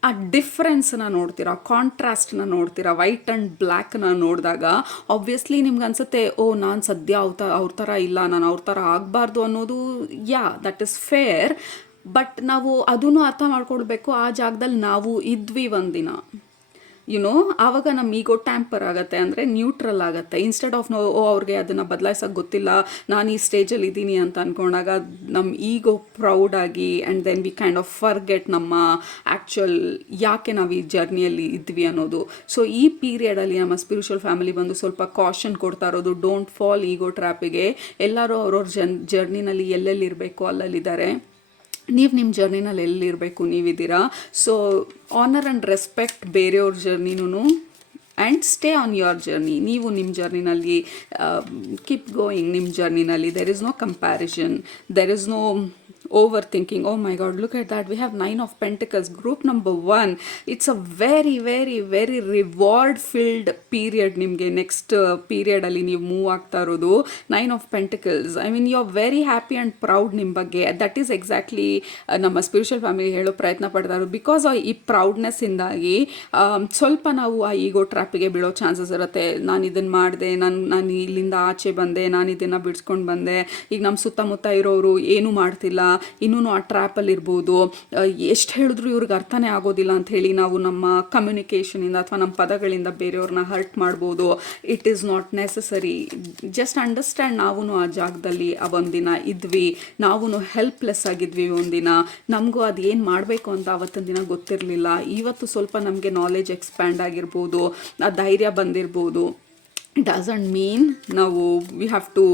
ಆ ಡಿಫ್ರೆನ್ಸನ್ನ ನೋಡ್ತೀರಾ, ಕಾಂಟ್ರಾಸ್ಟನ್ನ ನೋಡ್ತೀರಾ. ವೈಟ್ ಆ್ಯಂಡ್ ಬ್ಲ್ಯಾಕ್ನ ನೋಡಿದಾಗ ಆಬ್ವಿಯಸ್ಲಿ ನಿಮ್ಗೆ ಅನ್ಸುತ್ತೆ, ಓ ನಾನು ಸದ್ಯ ಅವ್ರ ಥರ ಇಲ್ಲ, ನಾನು ಅವ್ರ ಥರ ಆಗಬಾರ್ದು ಅನ್ನೋದು. That is fair. ಬಟ್ ನಾವು ಅದನ್ನು ಅರ್ಥ ಮಾಡ್ಕೊಳ್ಬೇಕು, ಆ ಜಾಗದಲ್ಲಿ ನಾವು ಇದ್ವಿ ಒಂದಿನ, ಆವಾಗ ನಮ್ಮ ಈಗೋ ಟ್ಯಾಂಪರ್ ಆಗುತ್ತೆ, ಅಂದರೆ ನ್ಯೂಟ್ರಲ್ ಆಗುತ್ತೆ. ಇನ್ಸ್ಟೆಡ್ ಆಫ್ ಅವ್ರಿಗೆ ಅದನ್ನು ಬದಲಾಯಿಸೋಕೆ ಗೊತ್ತಿಲ್ಲ, ನಾನು ಈ ಸ್ಟೇಜಲ್ಲಿ ಇದ್ದೀನಿ ಅಂತ ಅಂದ್ಕೊಂಡಾಗ ನಮ್ಮ ಈಗೋ ಪ್ರೌಡಾಗಿ and then we kind of forget ನಮ್ಮ ಆ್ಯಕ್ಚುಯಲ್ ಯಾಕೆ ನಾವು ಈ ಜರ್ನಿಯಲ್ಲಿ ಇದ್ವಿ ಅನ್ನೋದು. ಸೊ ಈ ಪೀರಿಯಡಲ್ಲಿ ನಮ್ಮ ಸ್ಪಿರಿಚುವಲ್ ಫ್ಯಾಮಿಲಿ ಬಂದು ಸ್ವಲ್ಪ ಕಾಷನ್ ಕೊಡ್ತಾ ಇರೋದು, ಡೋಂಟ್ ಫಾಲ್ ಈಗೋ ಟ್ರ್ಯಾಪಿಗೆ. ಎಲ್ಲರೂ ಅವ್ರವ್ರ ಜರ್ನಿನಲ್ಲಿ ಎಲ್ಲೆಲ್ಲಿರಬೇಕು ಅಲ್ಲಲ್ಲಿದ್ದಾರೆ. ನೀವು ನಿಮ್ಮ ಜರ್ನಿನಲ್ಲಿ ಎಲ್ಲಿರಬೇಕು ನೀವಿದ್ದೀರಾ. ಸೊ ಆನರ್ ಆ್ಯಂಡ್ ರೆಸ್ಪೆಕ್ಟ್ ಬೇರೆಯವ್ರ ಜರ್ನಿನೂ and stay on your journey. ನೀವು ನಿಮ್ಮ ಜರ್ನಿನಲ್ಲಿ ಕೀಪ್ ಗೋಯಿಂಗ್. ನಿಮ್ಮ ಜರ್ನಿನಲ್ಲಿ there is no comparison, there is no overthinking. Oh my god, look at that, we have 9 of Pentacles. Group number 1, it's a very very very reward filled period. ನಿಮಗೆ ನೆಕ್ಸ್ಟ್ ಪೀರಿಯಡಲ್ಲಿ ನೀವು ಮೂವ್ ಆಗ್ತಾ ಇರೋದು 9 of Pentacles. I mean you are very happy and proud ನಿಮ್ಮ ಬಗ್ಗೆ. ದಟ್ ಈಸ್ ಎಕ್ಸಾಕ್ಟ್ಲಿ ನಮ್ಮ ಸ್ಪಿರಿಚುವಲ್ ಫ್ಯಾಮಿಲಿ ಹೇಳೋ ಪ್ರಯತ್ನ ಪಡ್ತಾ ಇರೋದು. ಬಿಕಾಸ್ ಈ ಪ್ರೌಡ್ನೆಸ್ಸಿಂದಾಗಿ ಸ್ವಲ್ಪ ನಾವು ಆ ಈಗೋ ಟ್ರ್ಯಾಪಿಗೆ ಬೀಳೋ ಚಾನ್ಸಸ್ ಇರುತ್ತೆ. ನಾನು ಇದನ್ನು ಮಾಡಿದೆ, ನಾನು ಇಲ್ಲಿಂದ ಆಚೆ ಬಂದೆ, ನಾನು ಇದನ್ನು ಬಿಡಿಸ್ಕೊಂಡು ಬಂದೆ, ಈಗ ನಮ್ಮ ಸುತ್ತಮುತ್ತ ಇರೋರು ಏನೂ ಮಾಡ್ತಿಲ್ಲ, ಇನ್ನೂ ಆ ಟ್ರ್ಯಾಪಲ್ಲಿರ್ಬೋದು. ಎಷ್ಟು ಹೇಳಿದ್ರು ಇವ್ರಿಗೆ ಅರ್ಥನೇ ಆಗೋದಿಲ್ಲ ಅಂತ ಹೇಳಿ ನಾವು ನಮ್ಮ ಕಮ್ಯುನಿಕೇಷನಿಂದ ಅಥವಾ ನಮ್ಮ ಪದಗಳಿಂದ ಬೇರೆಯವ್ರನ್ನ ಹರ್ಟ್ ಮಾಡ್ಬೋದು. It is not necessary. Just understand, ನಾವು ಆ ಜಾಗದಲ್ಲಿ ಒಂದಿನ ಇದ್ವಿ, ನಾವು ಹೆಲ್ಪ್ಲೆಸ್ ಆಗಿದ್ವಿ ಒಂದಿನ, ನಮಗೂ ಅದು ಏನು ಮಾಡಬೇಕು ಅಂತ ಅವತ್ತಿನ ದಿನ ಗೊತ್ತಿರಲಿಲ್ಲ. ಇವತ್ತು ಸ್ವಲ್ಪ ನಮಗೆ ನಾಲೆಜ್ ಎಕ್ಸ್ಪ್ಯಾಂಡ್ ಆಗಿರ್ಬೋದು, ಆ ಧೈರ್ಯ ಬಂದಿರ್ಬೋದು. ಡಸಂಟ್ ಮೀನ್ ನಾವು we have to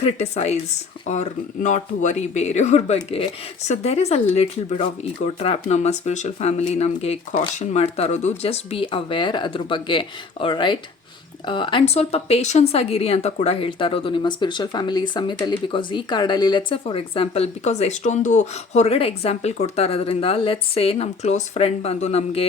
criticise or not worry ಬೇರೆಯವ್ರ ಬಗ್ಗೆ. So there is a little bit of ego trap. ನಮ್ಮ ಸ್ಪಿರಿಚುವಲ್ ಫ್ಯಾಮಿಲಿ ನಮಗೆ ಕಾಷನ್ ಮಾಡ್ತಾ ಇರೋದು, ಜಸ್ಟ್ ಬಿ ಅವೇರ್ ಅದ್ರ ಬಗ್ಗೆ. ರೈಟ್. ಆ್ಯಂಡ್ ಸ್ವಲ್ಪ ಪೇಷನ್ಸ್ ಆಗಿರಿ ಅಂತ ಕೂಡ ಹೇಳ್ತಾ ಇರೋದು ನಿಮ್ಮ ಸ್ಪಿರಿಚುವಲ್ ಫ್ಯಾಮಿಲಿ ಸಮಯದಲ್ಲಿ. ಬಿಕಾಸ್ ಈ ಕಾರ್ಡಲ್ಲಿ let's A for example, because ಎಷ್ಟೊಂದು ಹೊರಗಡೆ ಎಕ್ಸಾಂಪಲ್ ಕೊಡ್ತಾ ಇರೋದ್ರಿಂದ, ಲೆಟ್ಸ್ ಎ ನಮ್ಮ ಕ್ಲೋಸ್ ಫ್ರೆಂಡ್ ಬಂದು ನಮಗೆ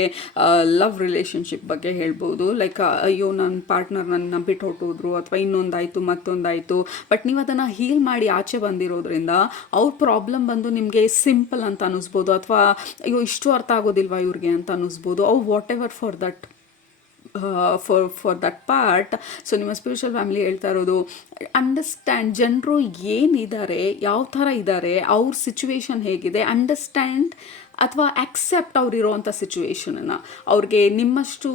ಲವ್ ರಿಲೇಷನ್ಶಿಪ್ ಬಗ್ಗೆ ಹೇಳ್ಬೋದು. ಲೈಕ್ ಅಯ್ಯೋ ನನ್ನ ಪಾರ್ಟ್ನರ್ ನನ್ನ ಬಿಟ್ಟು ಹೊಟ್ಟೋದ್ರು, ಅಥವಾ ಇನ್ನೊಂದಾಯಿತು ಮತ್ತೊಂದಾಯಿತು. ಬಟ್ ನೀವು ಅದನ್ನು ಹೀಲ್ ಮಾಡಿ ಆಚೆ ಬಂದಿರೋದ್ರಿಂದ ಅವ್ರ ಪ್ರಾಬ್ಲಮ್ ಬಂದು ನಿಮಗೆ ಸಿಂಪಲ್ ಅಂತ ಅನ್ನಿಸ್ಬೋದು, ಅಥವಾ ಅಯ್ಯೋ ಇಷ್ಟು ಅರ್ಥ ಆಗೋದಿಲ್ವಾ ಇವ್ರಿಗೆ ಅಂತ ಅನ್ನಿಸ್ಬೋದು. ಅವು what ever for that for that part. So ನಿಮ್ಮ ಸ್ಪಿರಿಚುವಲ್ ಫ್ಯಾಮಿಲಿ ಹೇಳ್ತಾ ಇರೋದು, ಅಂಡರ್ಸ್ಟ್ಯಾಂಡ್ ಜನರು ಏನಿದ್ದಾರೆ, ಯಾವ ಥರ ಇದ್ದಾರೆ, ಅವ್ರ ಸಿಚುವೇಶನ್ ಹೇಗಿದೆ, ಅಂಡರ್ಸ್ಟ್ಯಾಂಡ್ ಅಥವಾ ಆಕ್ಸೆಪ್ಟ್ ಅವ್ರಿರೋವಂಥ ಸಿಚುವೇಶನನ್ನು. ಅವ್ರಿಗೆ ನಿಮ್ಮಷ್ಟು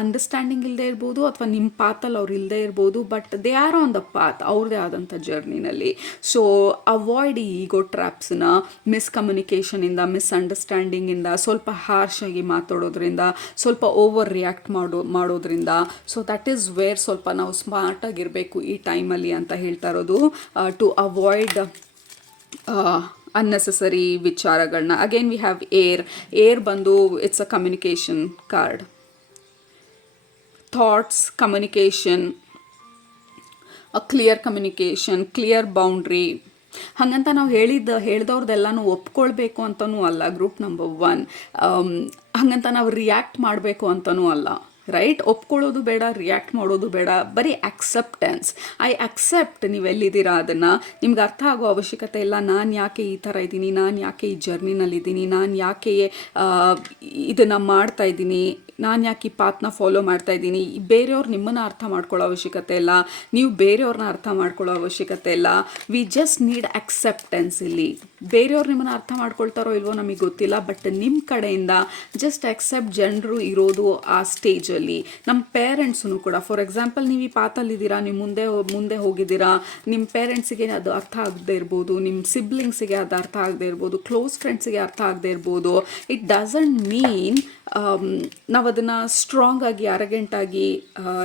ಅಂಡರ್ಸ್ಟ್ಯಾಂಡಿಂಗ್ ಇಲ್ಲದೆ ಇರ್ಬೋದು, ಅಥವಾ ನಿಮ್ಮ ಪಾತಲ್ಲಿ ಅವ್ರು ಇಲ್ಲದೆ ಇರ್ಬೋದು, but they are on the path ಅವ್ರದ್ದೇ ಆದಂಥ ಜರ್ನಿನಲ್ಲಿ. ಸೊ ಅವಾಯ್ಡ್ ಈ ಈಗೋ ಟ್ರ್ಯಾಪ್ಸನ್ನ, ಮಿಸ್ಕಮ್ಯುನಿಕೇಷನಿಂದ, ಮಿಸ್ಅಂಡರ್ಸ್ಟ್ಯಾಂಡಿಂಗಿಂದ, ಸ್ವಲ್ಪ ಹಾರ್ಶಾಗಿ ಮಾತಾಡೋದ್ರಿಂದ, ಸ್ವಲ್ಪ ಓವರ್ ರಿಯಾಕ್ಟ್ ಮಾಡೋದ್ರಿಂದ. ಸೊ ದಟ್ ಈಸ್ ವೇರ್ ಸ್ವಲ್ಪ ನಾವು ಸ್ಮಾರ್ಟಾಗಿರಬೇಕು ಈ ಟೈಮಲ್ಲಿ ಅಂತ ಹೇಳ್ತಾ ಇರೋದು, ಟು ಅವಾಯ್ಡ್ ಅನ್ನೆಸೆಸರಿ ವಿಚಾರಗಳನ್ನ. ಅಗೇನ್ ವಿ ಹ್ಯಾವ್ ಏರ್ ಬಂದು it's a communication card. Thoughts, communication, clear communication, clear boundary. ಹಾಗಂತ ನಾವು ಹೇಳಿದವ್ರದ್ದೆಲ್ಲನೂ ಒಪ್ಕೊಳ್ಬೇಕು ಅಂತಲೂ ಅಲ್ಲ ಗ್ರೂಪ್ ನಂಬರ್ 1. ಹಾಗಂತ ನಾವು ರಿಯಾಕ್ಟ್ ಮಾಡಬೇಕು ಅಂತಲೂ ಅಲ್ಲ. ರೈಟ್. ಒಪ್ಕೊಳ್ಳೋದು ಬೇಡ, ರಿಯಾಕ್ಟ್ ಮಾಡೋದು ಬೇಡ, ಬರೀ ಅಕ್ಸೆಪ್ಟೆನ್ಸ್. ಐ ಅಕ್ಸೆಪ್ಟ್ ನೀವೆಲ್ಲಿದ್ದೀರಾ ಅದನ್ನು. ನಿಮ್ಗೆ ಅರ್ಥ ಆಗೋ ಅವಶ್ಯಕತೆ ಇಲ್ಲ ನಾನು ಯಾಕೆ ಈ ಥರ ಇದ್ದೀನಿ, ನಾನು ಯಾಕೆ ಈ ಜರ್ನಿನಲ್ಲಿದ್ದೀನಿ, ನಾನು ಯಾಕೆ ಇದನ್ನು ಮಾಡ್ತಾ ಇದ್ದೀನಿ, ನಾನು ಯಾಕೆ ಈ ಪಾತ್ನ ಫಾಲೋ ಮಾಡ್ತಾ ಇದ್ದೀನಿ. ಬೇರೆಯವ್ರು ನಿಮ್ಮನ್ನು ಅರ್ಥ ಮಾಡ್ಕೊಳ್ಳೋ ಅವಶ್ಯಕತೆ ಇಲ್ಲ, ನೀವು ಬೇರೆಯವ್ರನ್ನ ಅರ್ಥ ಮಾಡ್ಕೊಳ್ಳೋ ಅವಶ್ಯಕತೆ ಇಲ್ಲ. We just need acceptance. ಇಲ್ಲಿ ಬೇರೆಯವ್ರು ನಿಮ್ಮನ್ನು ಅರ್ಥ ಮಾಡ್ಕೊಳ್ತಾರೋ ಇಲ್ವೋ ನಮಗೆ ಗೊತ್ತಿಲ್ಲ, ಬಟ್ ನಿಮ್ಮ ಕಡೆಯಿಂದ ಜಸ್ಟ್ ಅಕ್ಸೆಪ್ಟ್ ಜನರು ಇರೋದು ಆ ಸ್ಟೇಜಲ್ಲಿ. ನಮ್ಮ ಪೇರೆಂಟ್ಸೂ ಕೂಡ, ಫಾರ್ ಎಕ್ಸಾಂಪಲ್ ನೀವು ಈ ಪಾತಲ್ಲಿದ್ದೀರಾ, ನೀವು ಮುಂದೆ ಹೋಗಿದ್ದೀರಾ, ನಿಮ್ಮ ಪೇರೆಂಟ್ಸಿಗೆ ಅದು ಅರ್ಥ ಆಗದೆ ಇರ್ಬೋದು, ನಿಮ್ಮ ಸಿಬ್ಲಿಂಗ್ಸಿಗೆ ಅದು ಅರ್ಥ ಆಗದೆ ಇರ್ಬೋದು, ಕ್ಲೋಸ್ ಫ್ರೆಂಡ್ಸಿಗೆ ಅರ್ಥ ಆಗದೆ ಇರ್ಬೋದು. ಇಟ್ ಡಸಂಟ್ ಮೀನ್ ನಾವು ಅದನ್ನು ಸ್ಟ್ರಾಂಗ್ ಆಗಿ, ಅರಗೆಂಟಾಗಿ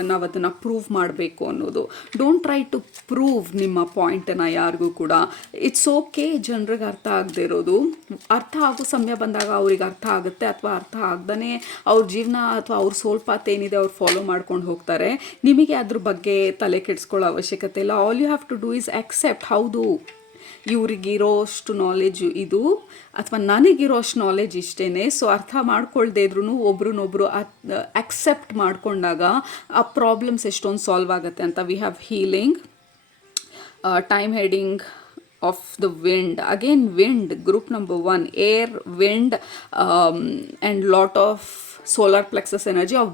ನಾವು ಅದನ್ನು ಪ್ರೂವ್ ಮಾಡಬೇಕು ಅನ್ನೋದು. ಡೋಂಟ್ ಟ್ರೈ ಟು ಪ್ರೂವ್ ನಿಮ್ಮ ಪಾಯಿಂಟನ್ನು ಯಾರಿಗೂ ಕೂಡ. ಇಟ್ಸ್ ಓಕೆ ಜನರಿಗೆ ಅರ್ಥ ಆಗದೆ ಇರೋದು. ಅರ್ಥ ಆಗೋ ಸಮಯ ಬಂದಾಗ ಅವ್ರಿಗೆ ಅರ್ಥ ಆಗುತ್ತೆ, ಅಥವಾ ಅರ್ಥ ಆಗ್ದೇ ಅವ್ರ ಜೀವನ ಅಥವಾ ಅವ್ರ ಸೋಲ್ಪಾತ್ ಏನಿದೆ ಅವ್ರು ಫಾಲೋ ಮಾಡ್ಕೊಂಡು ಹೋಗ್ತಾರೆ. ನಿಮಗೆ ಅದ್ರ ಬಗ್ಗೆ ತಲೆ ಕೆಡಿಸ್ಕೊಳ್ಳೋ ಅವಶ್ಯಕತೆ ಇಲ್ಲ. All you have to do is accept. ಹೌದು, ಇವ್ರಿಗಿರೋಷ್ಟು ನಾಲೆಜು ಇದು, ಅಥವಾ ನನಗಿರೋಷ್ಟು ನಾಲೆಜ್ ಇಷ್ಟೇ. ಸೊ ಅರ್ಥ ಮಾಡ್ಕೊಳ್ದೇ ಇದ್ರೂ ಒಬ್ರನ್ನೊಬ್ರು ಅಕ್ಸೆಪ್ಟ್ ಮಾಡ್ಕೊಂಡಾಗ ಆ ಪ್ರಾಬ್ಲಮ್ಸ್ ಎಷ್ಟೊಂದು ಸಾಲ್ವ್ ಆಗುತ್ತೆ ಅಂತ. We have healing, time heading of the wind. Again wind, group number 1, air, wind, and lot of solar plexus energy of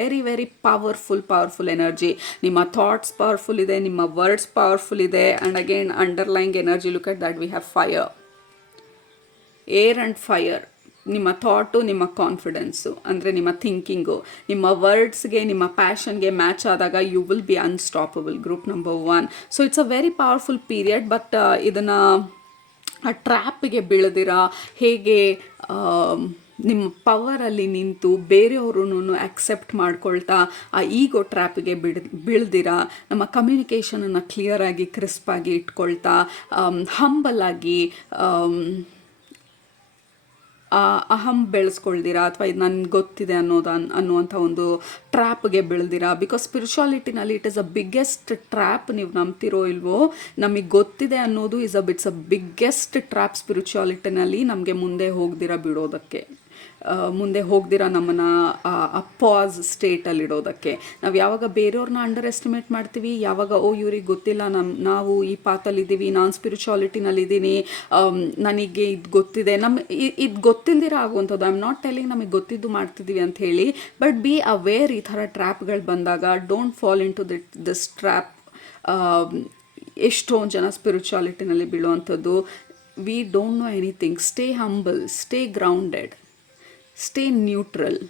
very very powerful energy. ನಿಮ್ಮ ಥಾಟ್ಸ್ ಪವರ್ಫುಲ್ ಇದೆ, ನಿಮ್ಮ ವರ್ಡ್ಸ್ ಪವರ್ಫುಲ್ ಇದೆ. And again underlying energy, look at that, we have fire, air and fire. ನಿಮ್ಮ ಥಾಟು, ನಿಮ್ಮ ಕಾನ್ಫಿಡೆನ್ಸು, ಅಂದರೆ ನಿಮ್ಮ ಥಿಂಕಿಂಗು, ನಿಮ್ಮ ವರ್ಡ್ಸ್ಗೆ, ನಿಮ್ಮ ಪ್ಯಾಷನ್ಗೆ ಮ್ಯಾಚ್ ಆದಾಗ you will be unstoppable. Group number 1. So it's a very powerful period. But ಇದನ್ನು ಆ ಟ್ರ್ಯಾಪಿಗೆ ಬೀಳದಿರ, ಹೇಗೆ ನಿಮ್ಮ ಪವರಲ್ಲಿ ನಿಂತು ಬೇರೆಯವ್ರೂ ಅಕ್ಸೆಪ್ಟ್ ಮಾಡ್ಕೊಳ್ತಾ ಆ ಈಗೋ ಟ್ರ್ಯಾಪಿಗೆ ಬೀಳ್ದಿರ, ನಮ್ಮ ಕಮ್ಯುನಿಕೇಷನನ್ನು ಕ್ಲಿಯರಾಗಿ, ಕ್ರಿಸ್ಪಾಗಿ ಇಟ್ಕೊಳ್ತಾ, ಹಂಬಲಾಗಿ, ಅಹಂ ಬೆಳೆಸ್ಕೊಳ್ದಿರಾ, ಅಥವಾ ಇದು ನನಗೆ ಗೊತ್ತಿದೆ ಅನ್ನುವಂಥ ಒಂದು ಟ್ರ್ಯಾಪ್ಗೆ ಬೆಳೆದಿರಾ. ಬಿಕಾಸ್ ಸ್ಪಿರಿಚುವಾಲಿಟಿನಲ್ಲಿ it is a biggest trap. ನೀವು ನಂಬ್ತಿರೋ ಇಲ್ವೋ, ನಮಗೆ ಗೊತ್ತಿದೆ ಅನ್ನೋದು ಇಟ್ಸ್ ಅ ಬಿಗ್ಗೆಸ್ಟ್ ಟ್ರ್ಯಾಪ್ ಸ್ಪಿರಿಚುವಾಲಿಟಿನಲ್ಲಿ, ನಮಗೆ ಮುಂದೆ ಬಿಡೋದಕ್ಕೆ, ಮುಂದೆ ಹೋಗ್ದಿರ ನಮ್ಮನ್ನು ಆ ಪಾಸ್ ಸ್ಟೇಟಲ್ಲಿಡೋದಕ್ಕೆ. ನಾವು ಯಾವಾಗ ಬೇರೆಯವ್ರನ್ನ ಅಂಡರ್ ಎಸ್ಟಿಮೇಟ್ ಮಾಡ್ತೀವಿ, ಯಾವಾಗ ಇವ್ರಿಗೆ ಗೊತ್ತಿಲ್ಲ, ನಾವು ಈ ಪಾತಲ್ಲಿದ್ದೀವಿ, ನಾನು ಸ್ಪಿರಿಚುವಾಲಿಟಿನಲ್ಲಿದ್ದೀನಿ, ನನಗೆ ಇದು ಗೊತ್ತಿದೆ, ಇದು ಗೊತ್ತಿಲ್ದಿರ ಆಗುವಂಥದ್ದು. ಐ ಆಮ್ ನಾಟ್ ಟೆಲ್ಲಿಂಗ್ ನಮಗೆ ಗೊತ್ತಿದ್ದು ಮಾಡ್ತಿದ್ದೀವಿ ಅಂತ ಹೇಳಿ, ಬಟ್ ಬಿ ಅವೇರ್. ಈ ಥರ ಟ್ರ್ಯಾಪ್ಗಳು ಬಂದಾಗ don't fall in to this trap. ಎಷ್ಟೊಂದು ಜನ ಸ್ಪಿರಿಚುವಾಲಿಟಿನಲ್ಲಿ ಬೀಳುವಂಥದ್ದು. We don't know anything, stay humble, stay grounded, stay neutral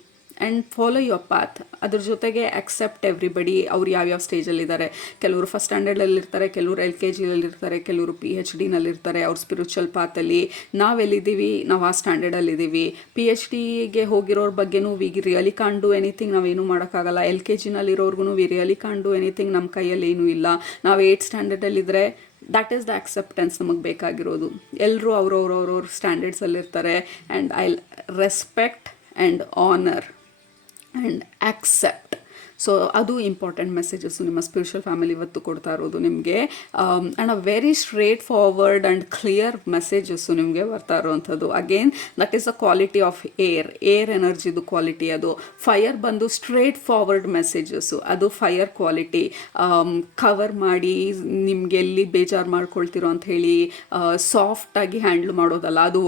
and follow your path. ಅದ್ರ ಜೊತೆಗೆ ಅಕ್ಸೆಪ್ಟ್ ಎವ್ರಿಬಡಿ. ಅವ್ರು ಯಾವ್ಯಾವ ಸ್ಟೇಜಲ್ಲಿದ್ದಾರೆ. ಕೆಲವರು ಫಸ್ಟ್ ಸ್ಟ್ಯಾಂಡರ್ಡಲ್ಲಿರ್ತಾರೆ, ಕೆಲವರು LKGಯಲ್ಲಿರ್ತಾರೆ, ಕೆಲವರು PhDನಲ್ಲಿರ್ತಾರೆ ಅವ್ರ ಸ್ಪಿರಿಚುವಲ್ ಪಾತಲ್ಲಿ. ನಾವೆಲ್ಲಿದ್ದೀವಿ, ನಾವು ಆ ಸ್ಟ್ಯಾಂಡರ್ಡಲ್ಲಿದ್ದೀವಿ. PhDಗೆ ಹೋಗಿರೋರ ಬಗ್ಗೆನೂ we really can't do anything, ನಾವೇನು ಮಾಡೋಕ್ಕಾಗಲ್ಲ. LKGನಲ್ಲಿರೋರ್ಗು we really can't do anything, ನಮ್ಮ ಕೈಯಲ್ಲಿ ಏನೂ ಇಲ್ಲ. ನಾವು 8th ಸ್ಟ್ಯಾಂಡರ್ಡಲ್ಲಿದ್ದರೆ ದ್ಯಾಟ್ ಈಸ್ ದ ಅಕ್ಸೆಪ್ಟೆನ್ಸ್ ನಮಗೆ ಬೇಕಾಗಿರೋದು. ಎಲ್ಲರೂ ಅವ್ರವ್ರ ಸ್ಟ್ಯಾಂಡರ್ಡ್ಸಲ್ಲಿರ್ತಾರೆ. And I respect and honour and accept. So ಅದು ಇಂಪಾರ್ಟೆಂಟ್ ಮೆಸೇಜಸ್ಸು ನಿಮ್ಮ ಸ್ಪಿರಿಚುವಲ್ ಫ್ಯಾಮಿಲಿ ಇವತ್ತು ಕೊಡ್ತಾ ಇರೋದು ನಿಮಗೆ. And a very straight forward and clear messages ನಿಮಗೆ ಬರ್ತಾ ಇರೋವಂಥದ್ದು. Again that is a quality of air ಎನರ್ಜಿದು quality ಅದು. ಫೈರ್ ಬಂದು ಸ್ಟ್ರೇಟ್ ಫಾರ್ವರ್ಡ್ ಮೆಸೇಜಸ್ಸು, ಅದು ಫೈರ್ ಕ್ವಾಲಿಟಿ. ಕವರ್ ಮಾಡಿ ನಿಮಗೆ ಎಲ್ಲಿ ಬೇಜಾರು ಮಾಡ್ಕೊಳ್ತಿರೋ ಅಂತ ಹೇಳಿ ಸಾಫ್ಟಾಗಿ ಹ್ಯಾಂಡ್ಲ್ ಮಾಡೋದಲ್ಲ, ಅದು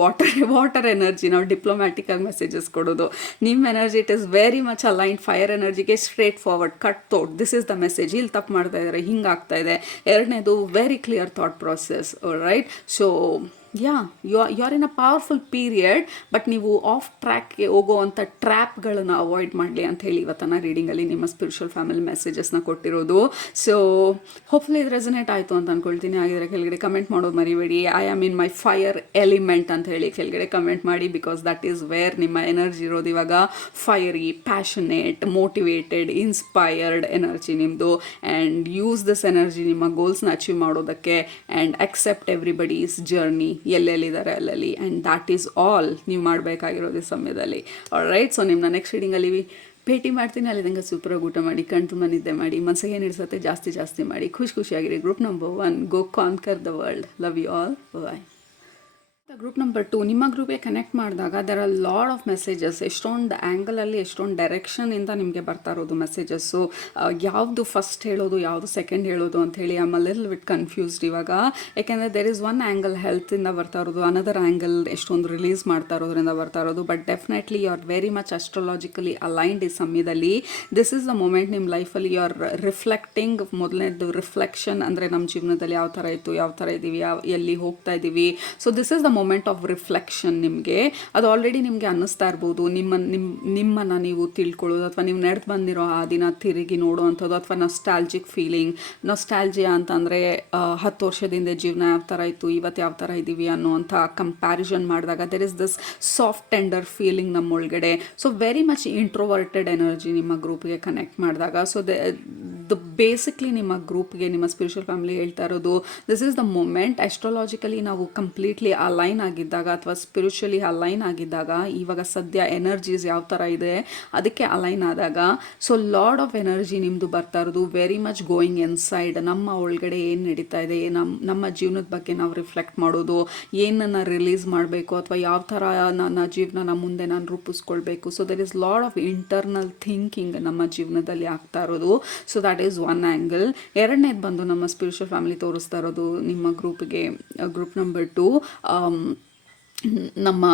ವಾಟರ್ ಎನರ್ಜಿ. ನಾವು ಡಿಪ್ಲೊಮ್ಯಾಟಿಕ್ಕಾಗಿ ಮೆಸೇಜಸ್ ಕೊಡೋದು. ನಿಮ್ಮ energy it is very much aligned fire ಎನರ್ಜಿಗೆ, straight forward, cut thought, this is the message. ಇಲ್ಲಿ ತಪ್ಪು ಮಾಡ್ತಾ ಇದ್ದಾರೆ, ಹಿಂಗಾಗ್ತಾ ಇದೆ. ಎರಡನೇದು very clear thought process, right. So you are in a powerful period, but ನೀವು ಆಫ್ ಟ್ರ್ಯಾಕ್ಗೆ ಹೋಗೋವಂಥ ಟ್ರ್ಯಾಪ್ಗಳನ್ನು ಅವಾಯ್ಡ್ ಮಾಡಲಿ ಅಂತ ಹೇಳಿ ಇವತ್ತನ ರೀಡಿಂಗಲ್ಲಿ ನಿಮ್ಮ ಸ್ಪಿರಿಚುವಲ್ ಫ್ಯಾಮಿಲಿ ಮೆಸೇಜಸ್ನ ಕೊಟ್ಟಿರೋದು. ಸೊ ಹೋಪ್ಫುಲಿ ಇದು ರೆಸನೇಟ್ ಆಯಿತು ಅಂತ ಅಂದ್ಕೊಳ್ತೀನಿ. ಆಗಿದ್ರೆ ಕೆಳಗಡೆ ಕಮೆಂಟ್ ಮಾಡೋದು ಮರಿಬೇಡಿ. I am in my fire element ಅಂತ ಹೇಳಿ ಕೆಳಗಡೆ ಕಮೆಂಟ್ ಮಾಡಿ, ಬಿಕಾಸ್ ದಟ್ ಈಸ್ ವೇರ್ ನಿಮ್ಮ ಎನರ್ಜಿ ಇರೋದು ಇವಾಗ. Fiery, passionate, motivated, inspired energy ನಿಮ್ಮದು. ಆ್ಯಂಡ್ ಯೂಸ್ ದಿಸ್ ಎನರ್ಜಿ ನಿಮ್ಮ ಗೋಲ್ಸ್ನ ಅಚೀವ್ ಮಾಡೋದಕ್ಕೆ. ಆ್ಯಂಡ್ ಅಕ್ಸೆಪ್ಟ್ ಎವ್ರಿಬಡೀಸ್ ಜರ್ನಿ, ಎಲ್ಲೆಲ್ಲಿದ್ದಾರೆ ಅಲ್ಲಲ್ಲಿ. ಆ್ಯಂಡ್ ದ್ಯಾಟ್ ಈಸ್ ಆಲ್ ನೀವು ಮಾಡಬೇಕಾಗಿರೋದು ಈ ಸಮಯದಲ್ಲಿ. ರೈಟ್. ಸೊ ನಿಮ್ಮನ್ನ ನೆಕ್ಸ್ಟ್ ರೀಡಿಂಗಲ್ಲಿ ಭೇಟಿ ಮಾಡ್ತೀನಿ. ಅಲ್ಲಿದ್ದಂಗೆ ಸೂಪರಾಗಿ ಊಟ ಮಾಡಿ, ಕಣ್ ತುಂಬ ನಿದ್ದೆ ಮಾಡಿ, ಮನಸ್ಸಿಗೆ ಏನು ಇಡ್ಸತ್ತೆ ಜಾಸ್ತಿ ಮಾಡಿ, ಖುಷಿಯಾಗಿರಿ. Group number 1, go conquer the world. Love you all. Bye. Group number 2, ನಿಮ್ಮ ಗ್ರೂಪ್ಗೆ ಕನೆಕ್ಟ್ ಮಾಡಿದಾಗ there are lot of messages. ಎಷ್ಟೊಂದು ಆ್ಯಂಗಲಲ್ಲಿ, ಎಷ್ಟೊಂದು ಡೈರೆಕ್ಷನಿಂದ ನಿಮಗೆ ಬರ್ತಾ ಇರೋದು ಮೆಸೇಜಸ್ಸು. ಯಾವುದು ಫಸ್ಟ್ ಹೇಳೋದು, ಯಾವುದು ಸೆಕೆಂಡ್ ಹೇಳೋದು ಅಂತ ಹೇಳಿ I am a little bit confused ಇವಾಗ. ಯಾಕೆಂದರೆ ದೆರ್ ಇಸ್ ಒನ್ ಆ್ಯಂಗಲ್ ಹೆಲ್ತಿಂದ ಬರ್ತಾ ಇರೋದು, ಅನದರ್ ಆ್ಯಂಗಲ್ ಎಷ್ಟೊಂದು ರಿಲೀಸ್ ಮಾಡ್ತಾ ಇರೋದ್ರಿಂದ ಬರ್ತಾ ಇರೋದು. But definitely you are very much astrologically aligned ಈ ಸಮಯದಲ್ಲಿ. ದಿಸ್ ಇಸ್ ದ ಮೂಮೆಂಟ್ ನಿಮ್ಮ ಲೈಫಲ್ಲಿ ಯು ಆರ್ ರಿಫ್ಲೆಕ್ಟಿಂಗ್. ಮೊದಲನೇದು ರಿಫ್ಲೆಕ್ಷನ್ ಅಂದರೆ ನಮ್ಮ ಜೀವನದಲ್ಲಿ ಯಾವ ಥರ ಇತ್ತು, ಯಾವ ಥರ ಇದ್ದೀವಿ, ಎಲ್ಲಿ ಹೋಗ್ತಾ ಇದ್ದೀವಿ. So this is the moment of reflection. ನಿಮಗೆ ಅದು ಆಲ್ರೆಡಿ ನಿಮಗೆ ಅನ್ನಿಸ್ತಾ ಇರ್ಬೋದು. ನಿಮ್ಮನ್ನು ನೀವು ತಿಳ್ಕೊಳ್ಳೋದು, ಅಥವಾ ನೀವು ನಡೆದು ಬಂದಿರೋ ಆ ದಿನ ತಿರುಗಿ ನೋಡುವಂಥದ್ದು, ಅಥವಾ ನೊಸ್ಟಾಲ್ಜಿಕ್ ಫೀಲಿಂಗ್. ನೊಸ್ಟಾಲ್ಜಿಯಾ ಅಂತಂದರೆ 10 ವರ್ಷದಿಂದ ಜೀವನ ಯಾವ ಥರ ಇತ್ತು, ಇವತ್ತು ಯಾವ ಥರ ಇದ್ದೀವಿ ಅನ್ನೋವಂಥ ಕಂಪ್ಯಾರಿಸನ್ ಮಾಡಿದಾಗ there is this soft tender feeling ನಮ್ಮೊಳಗಡೆ. So very much introverted energy ನಿಮ್ಮ ಗ್ರೂಪ್ಗೆ ಕನೆಕ್ಟ್ ಮಾಡಿದಾಗ. ಸೊ ಬೇಸಿಕ್ಲಿ ನಿಮ್ಮ ಗ್ರೂಪ್ಗೆ ನಿಮ್ಮ ಸ್ಪಿರಿಚುವಲ್ ಫ್ಯಾಮಿಲಿ ಹೇಳ್ತಾ ಇರೋದು, this is the moment. Astrologically ನಾವು ಕಂಪ್ಲೀಟ್ಲಿ ಅಲೈನ್ ಆಗಿದ್ದಾಗ, ಅಥವಾ ಸ್ಪಿರಿಚುವಲಿ ಅಲೈನ್ ಆಗಿದ್ದಾಗ, ಇವಾಗ ಸದ್ಯ ಎನರ್ಜೀಸ್ ಯಾವ ಥರ ಇದೆ ಅದಕ್ಕೆ ಅಲೈನ್ ಆದಾಗ, ಸೊ ಲಾಡ್ ಆಫ್ ಎನರ್ಜಿ ನಿಮ್ಮದು ಬರ್ತಾ ಇರೋದು. Very much going inside. ನಮ್ಮ ಒಳಗಡೆ ಏನು ನಡೀತಾ ಇದೆ, ನಮ್ಮ ಜೀವನದ ಬಗ್ಗೆ ನಾವು ರಿಫ್ಲೆಕ್ಟ್ ಮಾಡೋದು, ಏನನ್ನು ರಿಲೀಸ್ ಮಾಡಬೇಕು, ಅಥವಾ ಯಾವ ಥರ ನನ್ನ ಜೀವನ ಮುಂದೆ ನಾನು ರೂಪಿಸ್ಕೊಳ್ಬೇಕು. So there is lot of internal thinking ನಮ್ಮ ಜೀವನದಲ್ಲಿ ಆಗ್ತಾ ಇರೋದು. So that is one angle. ಎರಡನೇದು ಬಂದು ನಮ್ಮ ಸ್ಪಿರಿಚುವಲ್ ಫ್ಯಾಮಿಲಿ ತೋರಿಸ್ತಾ ಇರೋದು ನಿಮ್ಮ ಗ್ರೂಪ್ಗೆ, ಗ್ರೂಪ್ ನಂಬರ್ 2, ನಮ್ಮ